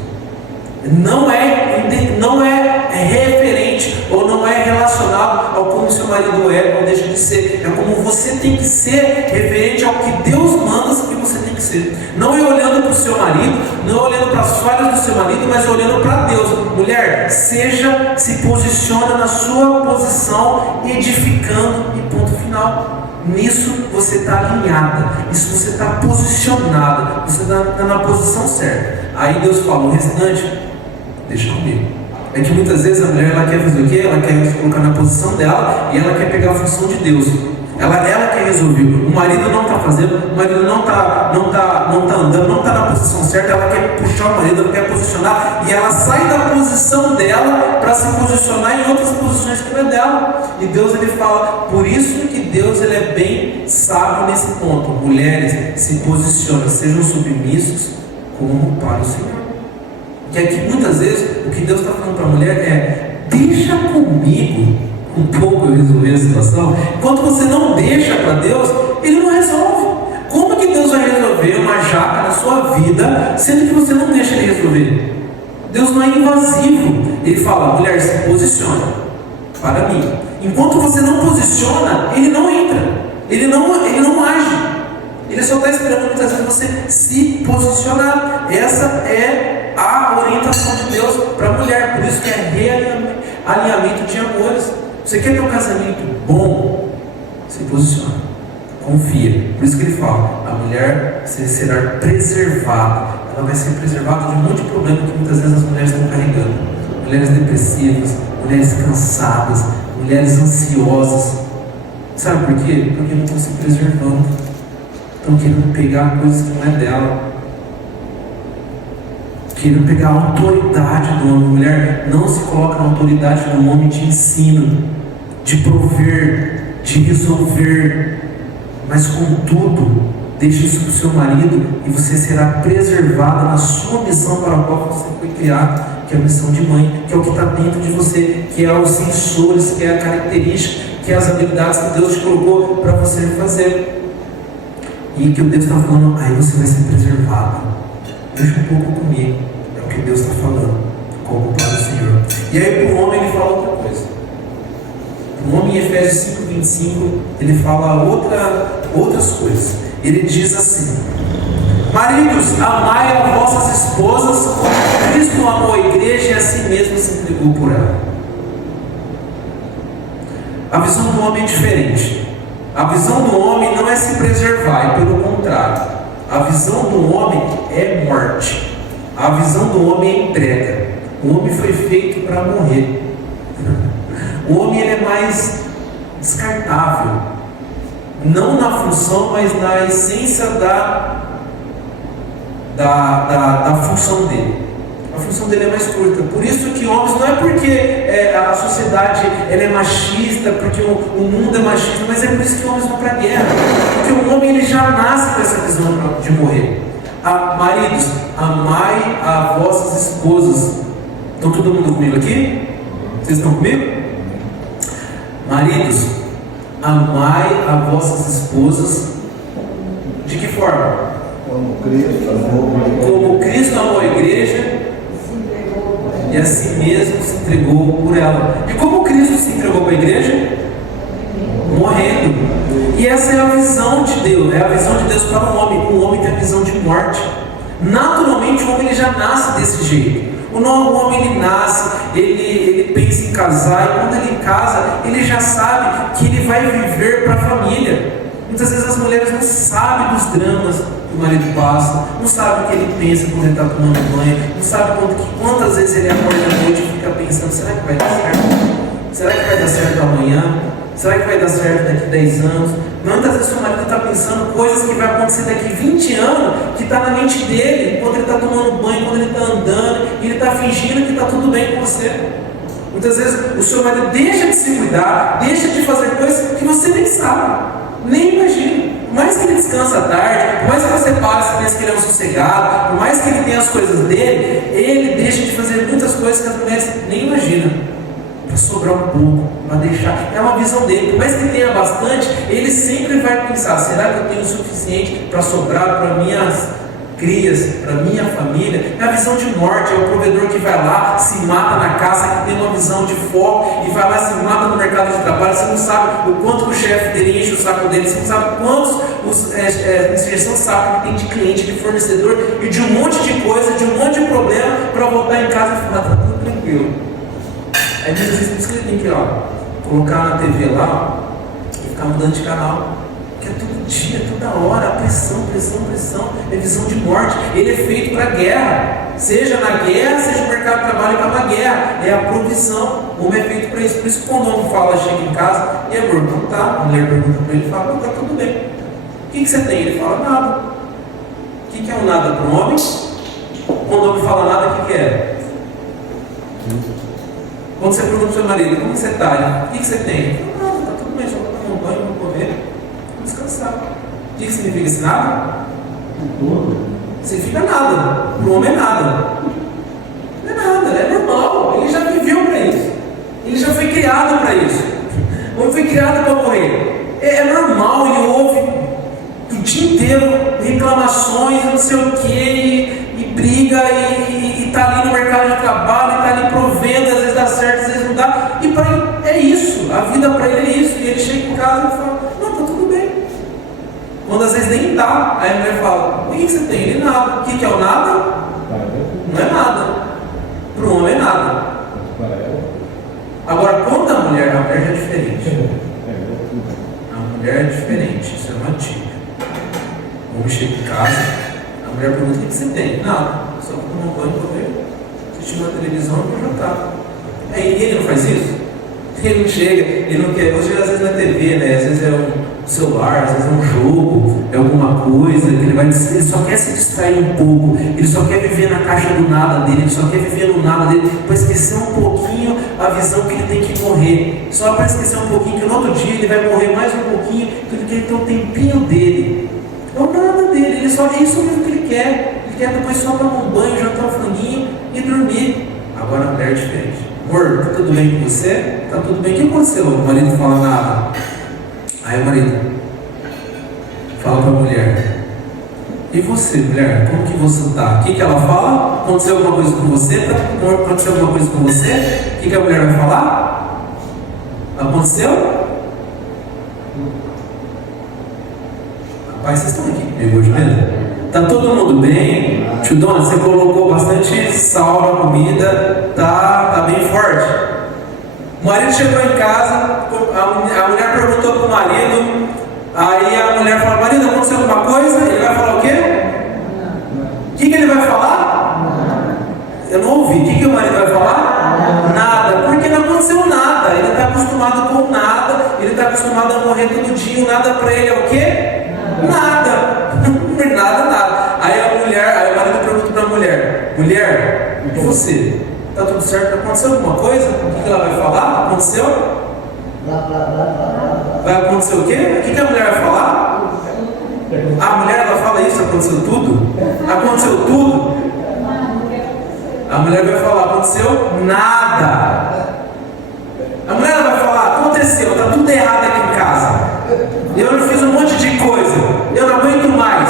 Não é referente ou não é relacionado ao como seu marido é ou deixa de ser. É como você tem que ser referente ao que Deus manda que você tem que ser. Não é olhando para o seu marido, não é olhando para as falhas do seu marido, mas olhando para Deus. Mulher, se posiciona na sua posição, edificando e ponto final. Nisso você está alinhada, isso você está posicionada, você está na posição certa. Aí Deus fala, o restante, deixa comigo. É que muitas vezes a mulher ela quer fazer o quê? Ela quer se colocar na posição dela e ela quer pegar a função de Deus. Ela quer resolver. O marido não está fazendo, o marido não está andando, não está na posição certa. Ela quer puxar o marido, ela quer posicionar e ela sai da posição dela para se posicionar em outras posições que não é dela. E Deus ele fala, por isso que Deus ele é bem sábio nesse ponto. Mulheres, se posicionem, sejam submissos como para o Senhor. Que aqui muitas vezes o que Deus está falando para a mulher é: deixa comigo um pouco eu resolver a situação. Enquanto você não deixa para Deus, Ele não resolve. Como que Deus vai resolver uma jaca na sua vida, sendo que você não deixa Ele resolver? Deus não é invasivo. Ele fala: mulher, se posiciona para mim. Enquanto você não posiciona, Ele não entra, Ele não age. Ele só está esperando muitas vezes você se posicionar. Essa é a orientação de Deus para a mulher. Por isso que é realinhamento de amores. Você quer ter um casamento bom? Se posiciona, confia. Por isso que ele fala: a mulher será preservada. Ela vai ser preservada de um monte de problema que muitas vezes as mulheres estão carregando. Mulheres depressivas, mulheres cansadas, mulheres ansiosas. Sabe por quê? Porque não estão se preservando. Estão querendo pegar coisas que não é dela, querendo pegar a autoridade do homem. Mulher, não se coloca na autoridade do homem de ensino, de prover, de resolver, mas contudo, deixe isso para o seu marido e você será preservada na sua missão para a qual você foi criado, que é a missão de mãe, que é o que está dentro de você, que é os sensores, que é a característica, que é as habilidades que Deus te colocou para você fazer. E que o Deus está falando, aí você vai ser preservado. Deixa um pouco comigo. É o que Deus está falando, como para o Senhor. E aí para o homem ele fala outra coisa. O homem em Efésios 5:25 ele fala outras coisas. Ele diz assim: maridos, amai as vossas esposas como Cristo amou a igreja e a si mesmo se entregou por ela. A visão do homem é diferente. A visão do homem não é se preservar, é pelo contrário. A visão do homem é morte. A visão do homem é entrega. O homem foi feito para morrer. O homem ele é mais descartável. Não na função, mas na essência da função dele. A função dele é mais curta. Por isso que homens, não é porque a sociedade ela é machista, porque o mundo é machista, mas é por isso que homens vão para a guerra. Porque o homem ele já nasce com essa visão de morrer. Maridos, amai as vossas esposas. Estão todo mundo comigo aqui? Vocês estão comigo? Maridos, amai as vossas esposas. De que forma? Como Cristo amou a igreja e a si mesmo se entregou por ela. E como Cristo se entregou para a igreja? Morrendo. E essa é a visão de Deus, é a visão de Deus para o homem. O homem tem a visão de morte. Naturalmente o homem ele já nasce desse jeito. O homem ele nasce, ele pensa em casar, e quando ele casa, ele já sabe que ele vai viver para a família. Muitas vezes as mulheres não sabem dos dramas que o marido passa, não sabem o que ele pensa quando ele está tomando banho, não sabem quantas vezes ele acorda à noite e fica pensando: será que vai dar certo? Será que vai dar certo amanhã? Será que vai dar certo daqui a 10 anos? Muitas vezes o marido está pensando coisas que vai acontecer daqui 20 anos, que está na mente dele, quando ele está tomando banho, quando ele está andando, e ele está fingindo que está tudo bem com você. Muitas vezes o seu marido deixa de se cuidar, deixa de fazer coisas que você nem sabe, nem imagina. Por mais que ele descansa à tarde, por mais que você passe e pense que ele é um sossegado, por mais que ele tenha as coisas dele, ele deixa de fazer muitas coisas que as mulheres nem imaginam, para sobrar um pouco, para deixar. É uma visão dele. Por mais que tenha bastante, ele sempre vai pensar: será que eu tenho o suficiente para sobrar para minhas crias, para minha família? É a visão de morte. É o provedor que vai lá, se mata na caça, que tem uma visão de foco, e vai lá, se mata no mercado de trabalho. Você não sabe o quanto que o chefe dele enche o saco dele, você não sabe quantos injeção de saco que tem de cliente, de fornecedor, e de um monte de coisa, de um monte de problema, para voltar em casa e falar: está tudo tranquilo. Aí muitas vezes por isso que ele tem que colocar na TV lá e ficar mudando de canal, que é todo dia, toda hora, pressão, pressão, pressão. É visão de morte. Ele é feito para guerra, seja na guerra, seja no mercado de trabalho, para uma guerra. É a provisão. O homem é feito para isso. Por isso que quando o homem fala, chega em casa: e amor, não tá? A mulher pergunta para ele e fala: não, tá tudo bem. O que você tem? Ele fala: nada. O que é um nada para o homem? Quando o homem fala nada, o que é? Quando você pergunta para o seu marido: como você está? O que você tem? Ele fala: nada, está tudo bem, só vou tomar um banho, vou comer, vou descansar. O que significa esse nada? Significa nada. Para o homem é nada. Não é nada, é normal. Ele já viveu para isso. Ele já foi criado para isso. O homem foi criado para morrer. É normal, ele ouve o dia inteiro reclamações, não sei o que, e briga, e está ali no mercado de trabalho, está ali provendo, às vezes dá certo, às vezes não dá, e para ele é isso, a vida para ele é isso. E ele chega em casa e fala: não, está tudo bem. Quando às vezes nem dá, aí a mulher fala: o que você tem? Ele: nada. O que é o nada? Não é nada. Para o homem é nada. Agora, quando a mulher já é diferente. A mulher é diferente, isso é uma dica. O homem chega em casa, a mulher pergunta: o que você tem? Nada, só vou tomar um banho, comer, assistir uma televisão e vou jantar. Aí ele não faz isso? Ele não chega, ele não quer. Hoje às vezes na TV, né? Às vezes é um celular, às vezes é um jogo, é alguma coisa que ele só quer se distrair um pouco, ele só quer viver na caixa do nada dele, ele só quer viver no nada dele, para esquecer um pouquinho a visão que ele tem que morrer, só para esquecer um pouquinho que no outro dia ele vai morrer mais um pouquinho, que ele quer ter um tempinho dele. É o nada dele, ele só é isso mesmo que ele quer depois só tomar um banho, jantar um franguinho e dormir. Agora a mulher é diferente. Amor, tá tudo bem com você? Tá tudo bem. O que aconteceu? O marido fala nada. Aí o marido fala para a mulher: e você, mulher, como que você tá? O que ela fala? Aconteceu alguma coisa com você? Aconteceu alguma coisa com você? O que a mulher vai falar? Aconteceu? Rapaz, vocês estão aqui comigo hoje mesmo? Tá todo mundo bem? Tio Dona, você colocou bastante sal na comida, tá bem forte. O marido chegou em casa, a mulher perguntou para o marido, aí a mulher fala: marido, aconteceu alguma coisa? Ele vai falar o quê? O que ele vai falar? Eu não ouvi. O que o marido vai falar? Nada, porque não aconteceu nada. Ele está acostumado com nada, ele está acostumado a morrer todo dia. O nada para ele é o quê? Nada. Nada. Aí o marido pergunta para a mulher: mulher, e você? Está tudo certo? Aconteceu alguma coisa? O que ela vai falar? Aconteceu? Vai acontecer o quê? O que a mulher vai falar? A mulher, ela fala isso: aconteceu tudo? Aconteceu tudo? A mulher vai falar: aconteceu nada. A mulher ela vai falar: aconteceu, está tudo errado aqui em casa. Eu fiz um monte de coisa, eu não aguento mais,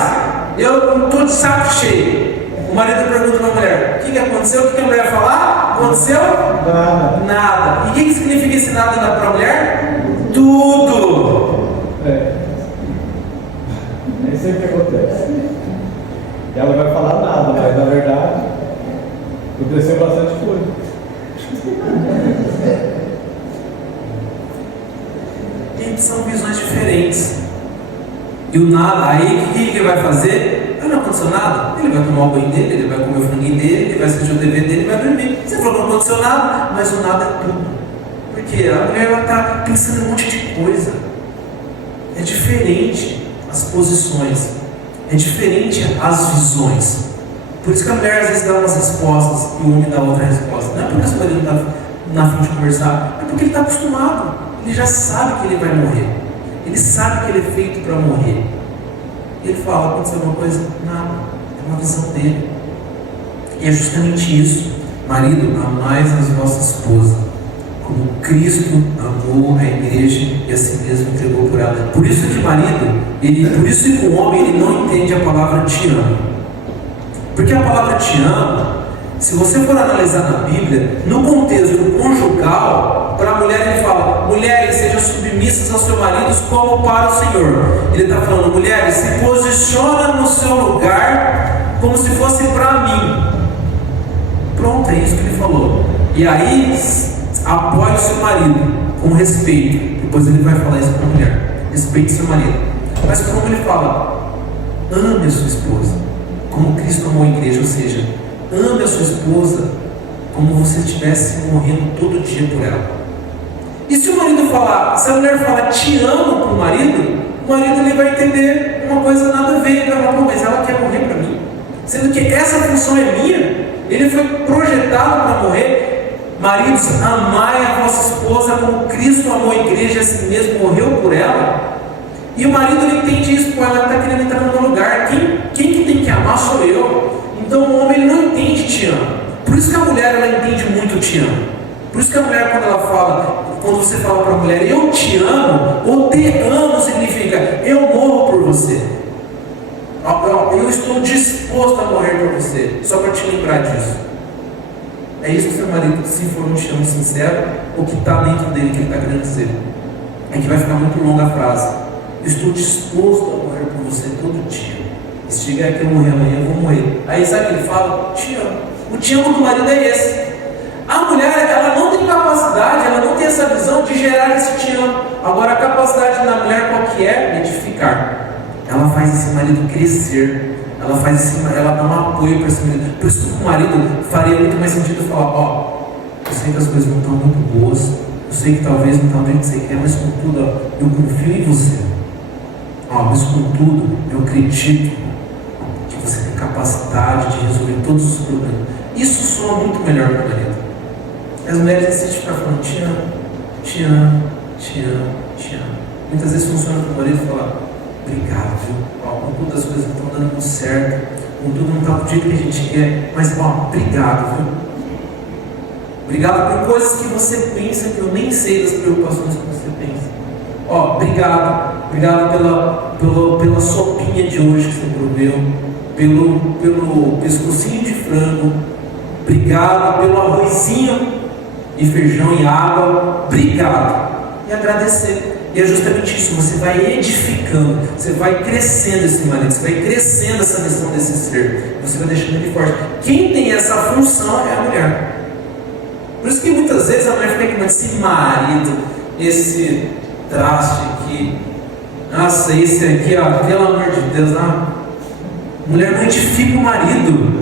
eu estou de saco cheio. O marido pergunta para a mulher: o que aconteceu? O que a mulher vai falar? Aconteceu? Nada. E o que significa esse nada para a mulher? Tudo. sempre acontece. E ela vai falar nada, mas na verdade aconteceu bastante coisa. Gente, são visões diferentes. E o nada, aí o que ele vai fazer? Não aconteceu nada. Ele vai tomar o banho dele, ele vai comer o franguinho dele, ele vai assistir o TV dele e vai dormir. Você falou que não aconteceu nada, mas o nada é tudo. Porque a mulher está pensando em um monte de coisa. É diferente as posições, é diferente as visões. Por isso que a mulher às vezes dá umas respostas e o homem dá outra resposta. Não é porque o marido não está na fim de conversar, é porque ele está acostumado. Ele já sabe que ele vai morrer. Ele sabe que ele é feito para morrer. E ele fala: aconteceu alguma coisa? Nada. É uma visão dele. E é justamente isso. Marido, amais a vossa esposa, como Cristo amou a igreja e a si mesmo entregou por ela. Por isso que o marido, por isso que o homem, ele não entende a palavra te amo. Porque a palavra te amo, se você for analisar na Bíblia, no contexto conjugal, para a mulher ele fala: mulheres, sejam submissas aos seus maridos como para o Senhor. Ele está falando: mulheres, se posiciona no seu lugar como se fosse para mim. Pronto, é isso que ele falou. E aí, apoie o seu marido com respeito. Depois ele vai falar isso para a mulher: respeite seu marido. Mas como ele fala? Ame a sua esposa como Cristo amou a igreja. Ou seja, ame a sua esposa como você estivesse morrendo todo dia por ela. E se o marido falar, se a mulher falar te amo para o marido ele vai entender uma coisa nada a ver. Ele vai falar: mas ela quer morrer para mim, sendo que essa função é minha. Ele foi projetado para morrer. Maridos, amai a vossa esposa como Cristo amou a igreja e a si mesmo morreu por ela. E o marido, ele entende isso: pô, ela está querendo entrar no meu lugar. Quem que tem que amar sou eu. Então o homem, ele não entende te amo. Por isso que a mulher, ela entende muito te amo. Por isso que a mulher, quando você fala para a mulher eu te amo, ou te amo significa eu morro por você. Eu estou disposto a morrer por você, só para te lembrar disso. É isso que seu marido, se for um te amo sincero, o que está dentro dele que ele está querendo dizer. É que vai ficar muito longa a frase: eu estou disposto a morrer por você todo dia. E se chegar aqui eu morrer amanhã, eu vou morrer. Aí sabe o que ele fala? Te amo. O te amo do marido é esse. A mulher, ela não tem capacidade, ela não tem essa visão de gerar esse te amo. Agora, a capacidade da mulher qual que é? Edificar. Ela faz esse marido crescer. Ela dá um apoio para esse marido. Por isso que o marido faria muito mais sentido falar: eu sei que as coisas não estão muito boas, eu sei que talvez não estão do jeito que você quer, mas contudo, eu confio em você. Mas contudo, eu acredito que você tem capacidade de resolver todos os problemas. Isso soa muito melhor para o marido. As mulheres insistem para falar: te amo, te amo, te amo, te amo. Muitas vezes funciona para o marido falar: obrigado, viu? Contudo, as coisas não estão dando certo, contudo, não está do jeito que a gente quer, mas obrigado, viu? Obrigado por coisas que você pensa que eu nem sei das preocupações que você pensa. Obrigado pela sopinha de hoje que você proveu, pelo pescocinho de frango, obrigado pelo arrozinho e feijão e água, obrigado. E agradecer. E é justamente isso: você vai edificando, você vai crescendo esse marido, você vai crescendo essa missão desse ser, você vai deixando ele forte. Quem tem essa função é a mulher. Por isso que muitas vezes a mulher fica com esse marido, esse traste aqui, nossa, esse aqui, pelo amor de Deus, a mulher não edifica o marido.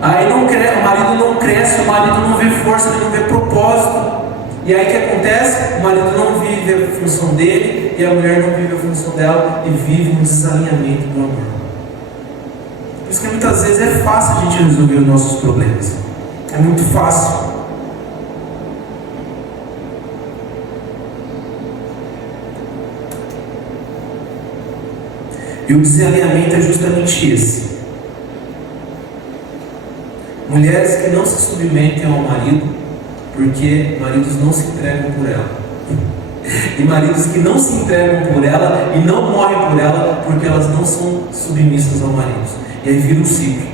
Aí o marido não cresce, o marido não vê força, ele não vê propósito. E aí o que acontece? O marido não vive a função dele e a mulher não vive a função dela e vive um desalinhamento do amor. Por isso que muitas vezes é fácil a gente resolver os nossos problemas. É muito fácil. E o desalinhamento é justamente esse. Mulheres que não se submetem ao marido porque maridos não se entregam por ela. E maridos que não se entregam por ela e não morrem por ela porque elas não são submissas ao marido. E aí vira um ciclo.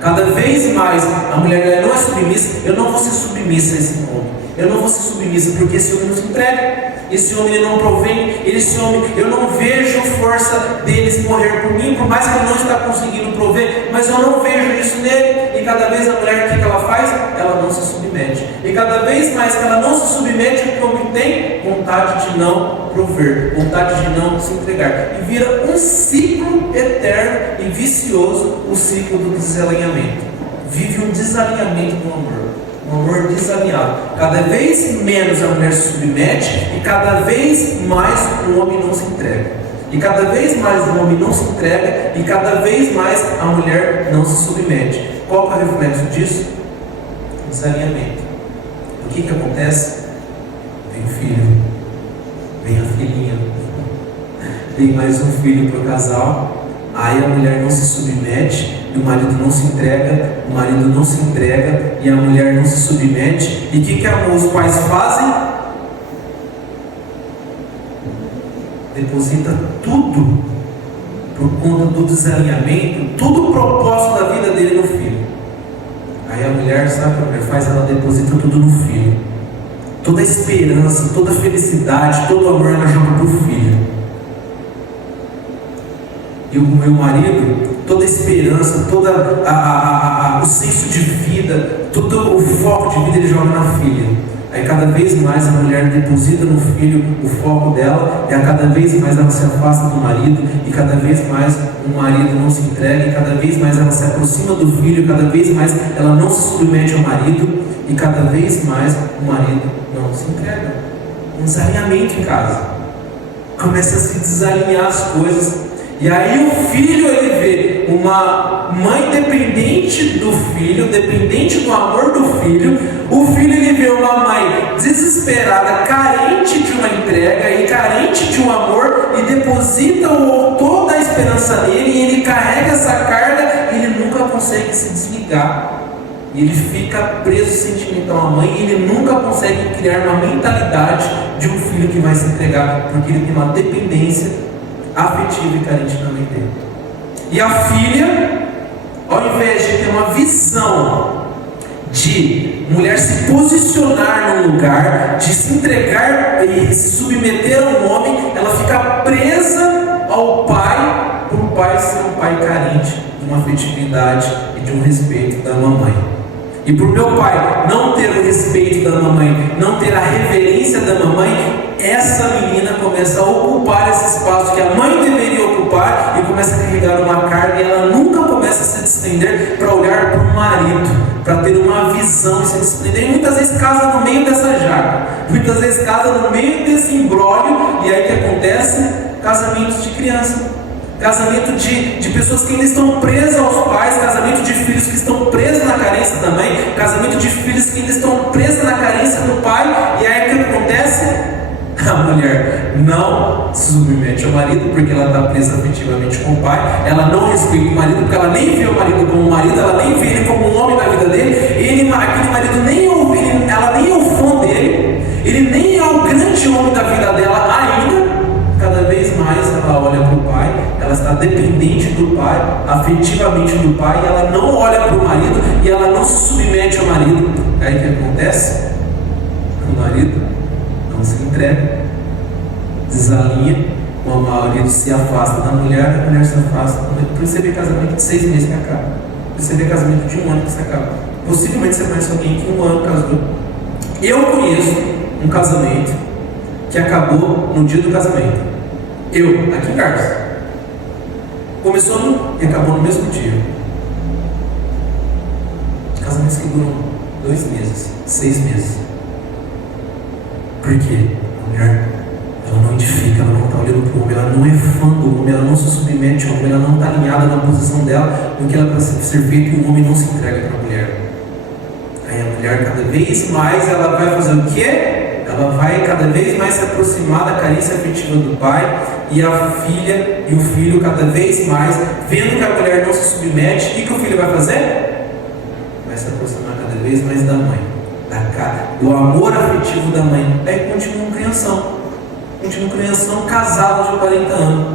Cada vez mais a mulher não é submissa. Eu não vou ser submissa a esse ponto. eu não vou ser submissa, porque esse homem não se entrega, esse homem ele não provém, esse homem, eu não vejo força deles morrer por mim, por mais que ele não está conseguindo prover, mas eu não vejo isso nele. E cada vez a mulher, o que ela faz? Ela não se submete. E cada vez mais que ela não se submete, o que o homem tem? Vontade de não prover, vontade de não se entregar. E vira um ciclo eterno e vicioso, o ciclo do desalinhamento. Vive um desalinhamento do amor. Um amor desalinhado. Cada vez menos a mulher se submete e cada vez mais o homem não se entrega. E cada vez mais o homem não se entrega e cada vez mais a mulher não se submete. Qual é o reflexo disso? Desalinhamento. O que acontece? Vem o filho, vem a filhinha, vem mais um filho para o casal. Aí a mulher não se submete, e o marido não se entrega, o marido não se entrega, e a mulher não se submete. E o que os pais fazem? Deposita tudo, por conta do desalinhamento, todo o propósito da vida dele no filho. Aí a mulher, sabe o que a mulher faz? Ela deposita tudo no filho. Toda a esperança, toda a felicidade, todo o amor ela joga para o filho. E o meu marido, toda a esperança, todo o senso de vida, todo o foco de vida ele joga na filha. Aí cada vez mais a mulher deposita no filho o foco dela, e a cada vez mais ela se afasta do marido, e cada vez mais o marido não se entrega, e cada vez mais ela se aproxima do filho, e cada vez mais ela não se submete ao marido, e cada vez mais o marido não se entrega. Um desalinhamento em casa. Começa a se desalinhar as coisas. E aí o filho ele vê uma mãe dependente do filho, dependente do amor do filho. O filho ele vê uma mãe desesperada, carente de uma entrega e carente de um amor, e deposita toda a esperança nele, e ele carrega essa carga e ele nunca consegue se desligar. E ele fica preso sentimental à mãe, e ele nunca consegue criar uma mentalidade de um filho que vai se entregar, porque ele tem uma dependência afetiva e carente na mãe dele. E a filha, ao invés de ter uma visão de mulher se posicionar num lugar, de se entregar e se submeter a um homem, ela fica presa ao pai, por o pai ser um pai carente de uma afetividade e de um respeito da mamãe. E por meu pai não ter o respeito da mamãe, não ter a reverência da mamãe, essa menina começa a ocupar esse espaço que a mãe deveria ocupar, e começa a carregar uma carga, e ela nunca começa a se desprender para olhar para o marido, para ter uma visão e se desprender. E muitas vezes casa no meio dessa jaca, muitas vezes casa no meio desse imbróglio, e aí o que acontece? Casamentos de criança. Casamento de pessoas que ainda estão presas aos pais, casamento de filhos que estão presos na carência também, casamento de filhos que ainda estão presos na carência do pai. E aí o que acontece? A mulher não se submete ao marido porque ela está presa afetivamente com o pai, ela não respeita o marido porque ela nem vê o marido como um marido, ela nem vê ele como um homem na vida dele, aquele marido nem ouve, ela nem é o fã dele, ele nem é o grande homem da vida dela ainda. Cada vez mais ela olha para o pai, ela está dependente do pai, afetivamente do pai, e ela não olha para o marido, e ela não se submete ao marido. Aí o que acontece? O marido não se entrega, desalinha, o marido se afasta da mulher, a mulher se afasta. Por isso você vê casamento de 6 meses que acaba, por isso você vê casamento de 1 ano que se acaba. Possivelmente você conhece alguém que 1 ano casou. Eu conheço um casamento que acabou no dia do casamento. Aqui em Carlos. Começou e acabou no mesmo dia. Casamentos que duram 2 meses, 6 meses. Por quê? A mulher, ela não edifica, ela não está olhando para o homem, ela não é fã do homem, ela não se submete ao homem, ela não está alinhada na posição dela, do que ela precisa ser feito, e o homem não se entrega para a mulher. Aí a mulher, cada vez mais, ela vai fazer o quê? Ela vai cada vez mais se aproximar da carência afetiva do pai, e a filha e o filho cada vez mais, vendo que a mulher não se submete, o que o filho vai fazer? Vai se aproximar cada vez mais da mãe, do amor afetivo da mãe. Aí continua crianção casado de 40 anos,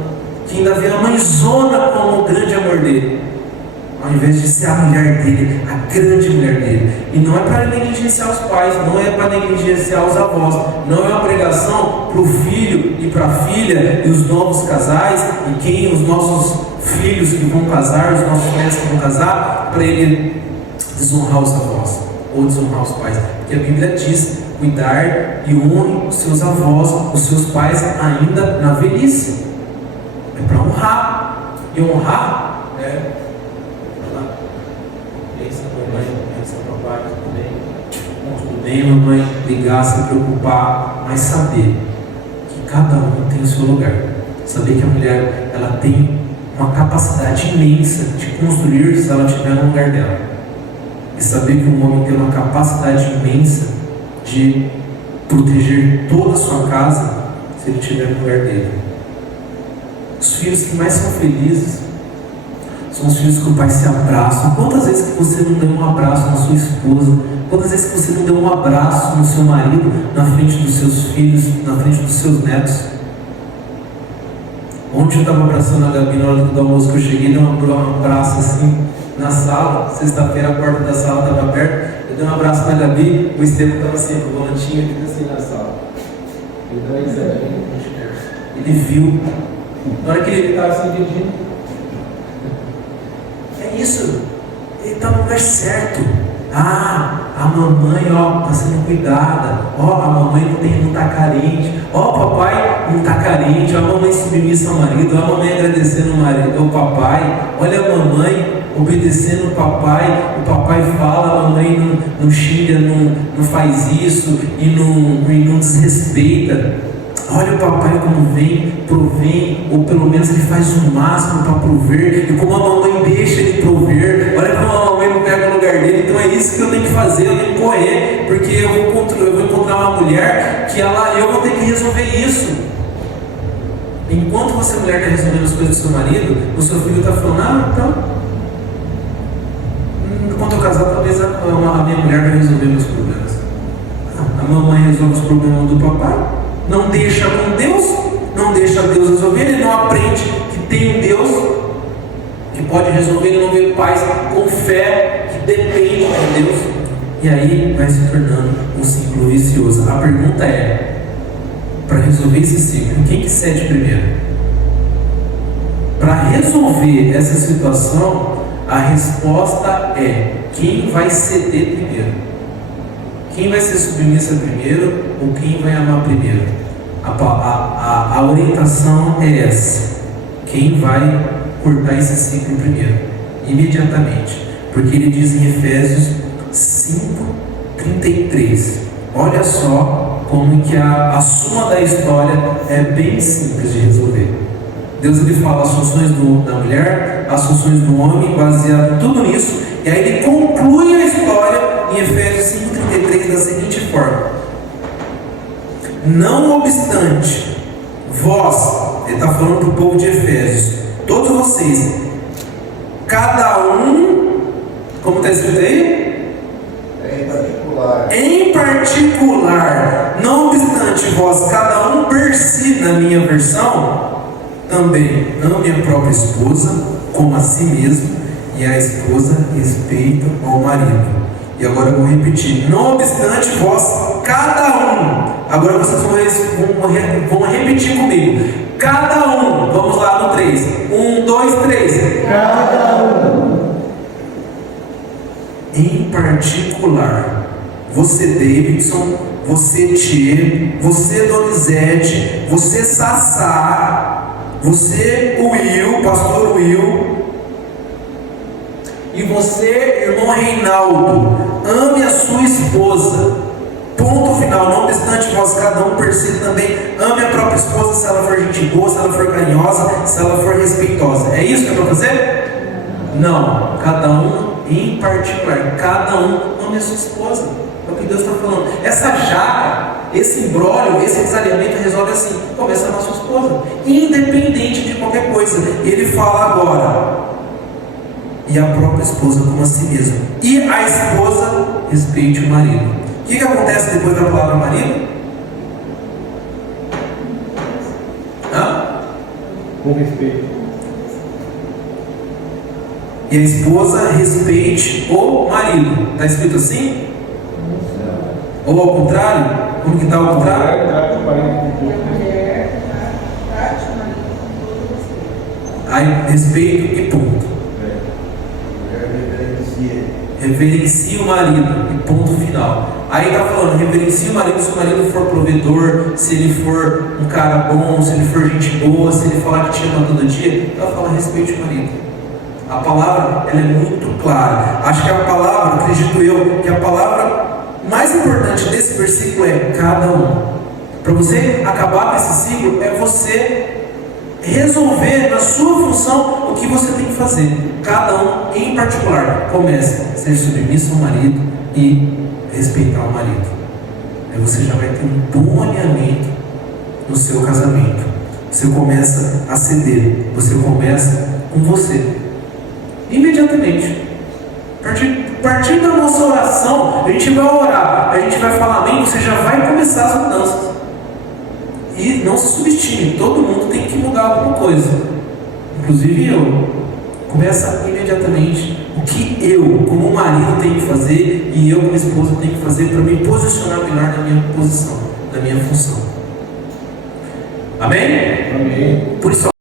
que ainda vê a mãezona como o grande amor dele. ao invés de ser a mulher dele, a grande mulher dele. E não é para negligenciar os pais, não é para negligenciar os avós, não é uma pregação para o filho e para a filha e os novos casais e quem os nossos filhos que vão casar, os nossos netos que vão casar, para ele desonrar os avós ou desonrar os pais. Porque a Bíblia diz: cuidar e honre os seus avós, os seus pais ainda na velhice. É para honrar. E honrar é. Pensa, mamãe, pensa, papai, tudo bem? Tudo bem, mamãe, ligar, se preocupar, mas saber que cada um tem o seu lugar. Saber que a mulher, ela tem uma capacidade imensa de construir se ela estiver no lugar dela. E saber que o homem tem uma capacidade imensa de proteger toda a sua casa se ele estiver no lugar dele. Os filhos que mais são felizes são os filhos que o pai se abraça. Quantas vezes que você não deu um abraço na sua esposa? Quantas vezes que você não deu um abraço no seu marido, na frente dos seus filhos, na frente dos seus netos? Ontem eu estava abraçando a Gabi na hora do almoço que eu cheguei, dei um abraço assim na sala. Sexta-feira a porta da sala estava aberta. Eu dei um abraço na Gabi, o Estevam estava assim, com o volantinho, fica assim na sala. Ele deu uma risadinha. Ele viu. Na hora que ele estava se dirigindo, é isso, ele está no lugar certo. A mamãe, está sendo cuidada. A mamãe não está carente. O papai não está carente. A mamãe submissa ao marido. A mamãe agradecendo o papai. Olha a mamãe obedecendo o papai. O papai fala, a mamãe não xinga, não faz isso e não desrespeita. Olha o papai como vem, provém, ou pelo menos ele faz o máximo para prover, e como a mamãe deixa ele prover. Olha como a mamãe não pega o lugar dele. Então é isso que eu tenho que fazer, eu tenho que correr, porque eu vou encontrar uma mulher que eu vou ter que resolver isso. Enquanto você, mulher, está resolvendo as coisas do seu marido, o seu filho está falando: então, quando eu casar, talvez a minha mulher vai resolver meus problemas. A mamãe resolve os problemas do papai. Não deixa com Deus, não deixa Deus resolver, ele não aprende que tem um Deus que pode resolver, ele não vê pais com fé que depende de Deus, e aí vai se tornando um ciclo vicioso. A pergunta é: para resolver esse ciclo, quem que cede primeiro? Para resolver essa situação, a resposta é: quem vai ceder primeiro? Quem vai ser submissa primeiro ou quem vai amar primeiro? A orientação é essa: quem vai cortar esse ciclo primeiro, imediatamente. Porque ele diz em Efésios 5:33. Olha só como que a suma da história é bem simples de resolver. Deus, ele fala as funções da mulher, as funções do homem, baseado em tudo nisso, e aí ele conclui a história em Efésios 5:33 da seguinte forma: não obstante, vós, ele está falando para o povo de Efésios, todos vocês, cada um, como está escrito aí? Em particular, não obstante vós, cada um per si, na minha versão, também ame a própria esposa como a si mesmo, e a esposa respeita ao marido. E agora eu vou repetir: não obstante vós, cada um. Agora vocês vão repetir comigo: cada um. Vamos lá no 3. 1, 2, 3. Cada um. Em particular, você, Davidson, você, Tchê, você, Donizete, você, Sassá, você, Will, pastor Will, e você, irmão Reinaldo, ame a sua esposa. Ponto final. Não obstante vós, cada um per si também ame a própria esposa, se ela for gente boa, se ela for carinhosa, se ela for respeitosa. É isso que é para fazer? Não. Cada um em particular. Cada um ame a sua esposa. É o que Deus está falando. Essa jaca, esse imbróglio, esse desalinhamento resolve assim: começa a amar a sua esposa, independente de qualquer coisa. Ele fala agora: e a própria esposa como a si mesma. E a esposa respeite o marido. O que acontece depois da palavra marido? Com respeito. E a esposa respeite o marido. Está escrito assim? Ou ao contrário? Como que está ao contrário? Trate o marido com todo respeito. Trate o marido com todo respeito. Aí, respeito e ponto. Reverencie o marido e ponto final. Aí está falando, reverencie o marido se o marido for provedor, se ele for um cara bom, se ele for gente boa, se ele falar que te ama todo dia. Ela fala, respeite o marido. A palavra, ela é muito clara. Acho que a palavra, acredito eu, que a palavra mais importante desse versículo é cada um. Para você acabar com esse ciclo, é você resolver na sua função o que você tem que fazer. Cada um em particular. Comece a ser submisso ao marido e respeitar o marido. Aí você já vai ter um bom alinhamento no seu casamento. Você começa a ceder. Você começa com você. Imediatamente. A partir da nossa oração, a gente vai orar, a gente vai falar amém, você já vai começar as mudanças. E não se subestime, todo mundo tem que mudar alguma coisa. Inclusive eu. Começa imediatamente o que eu, como marido, tenho que fazer e eu, como esposa, tenho que fazer para me posicionar melhor na minha posição, na minha função. Amém? Amém. Por isso,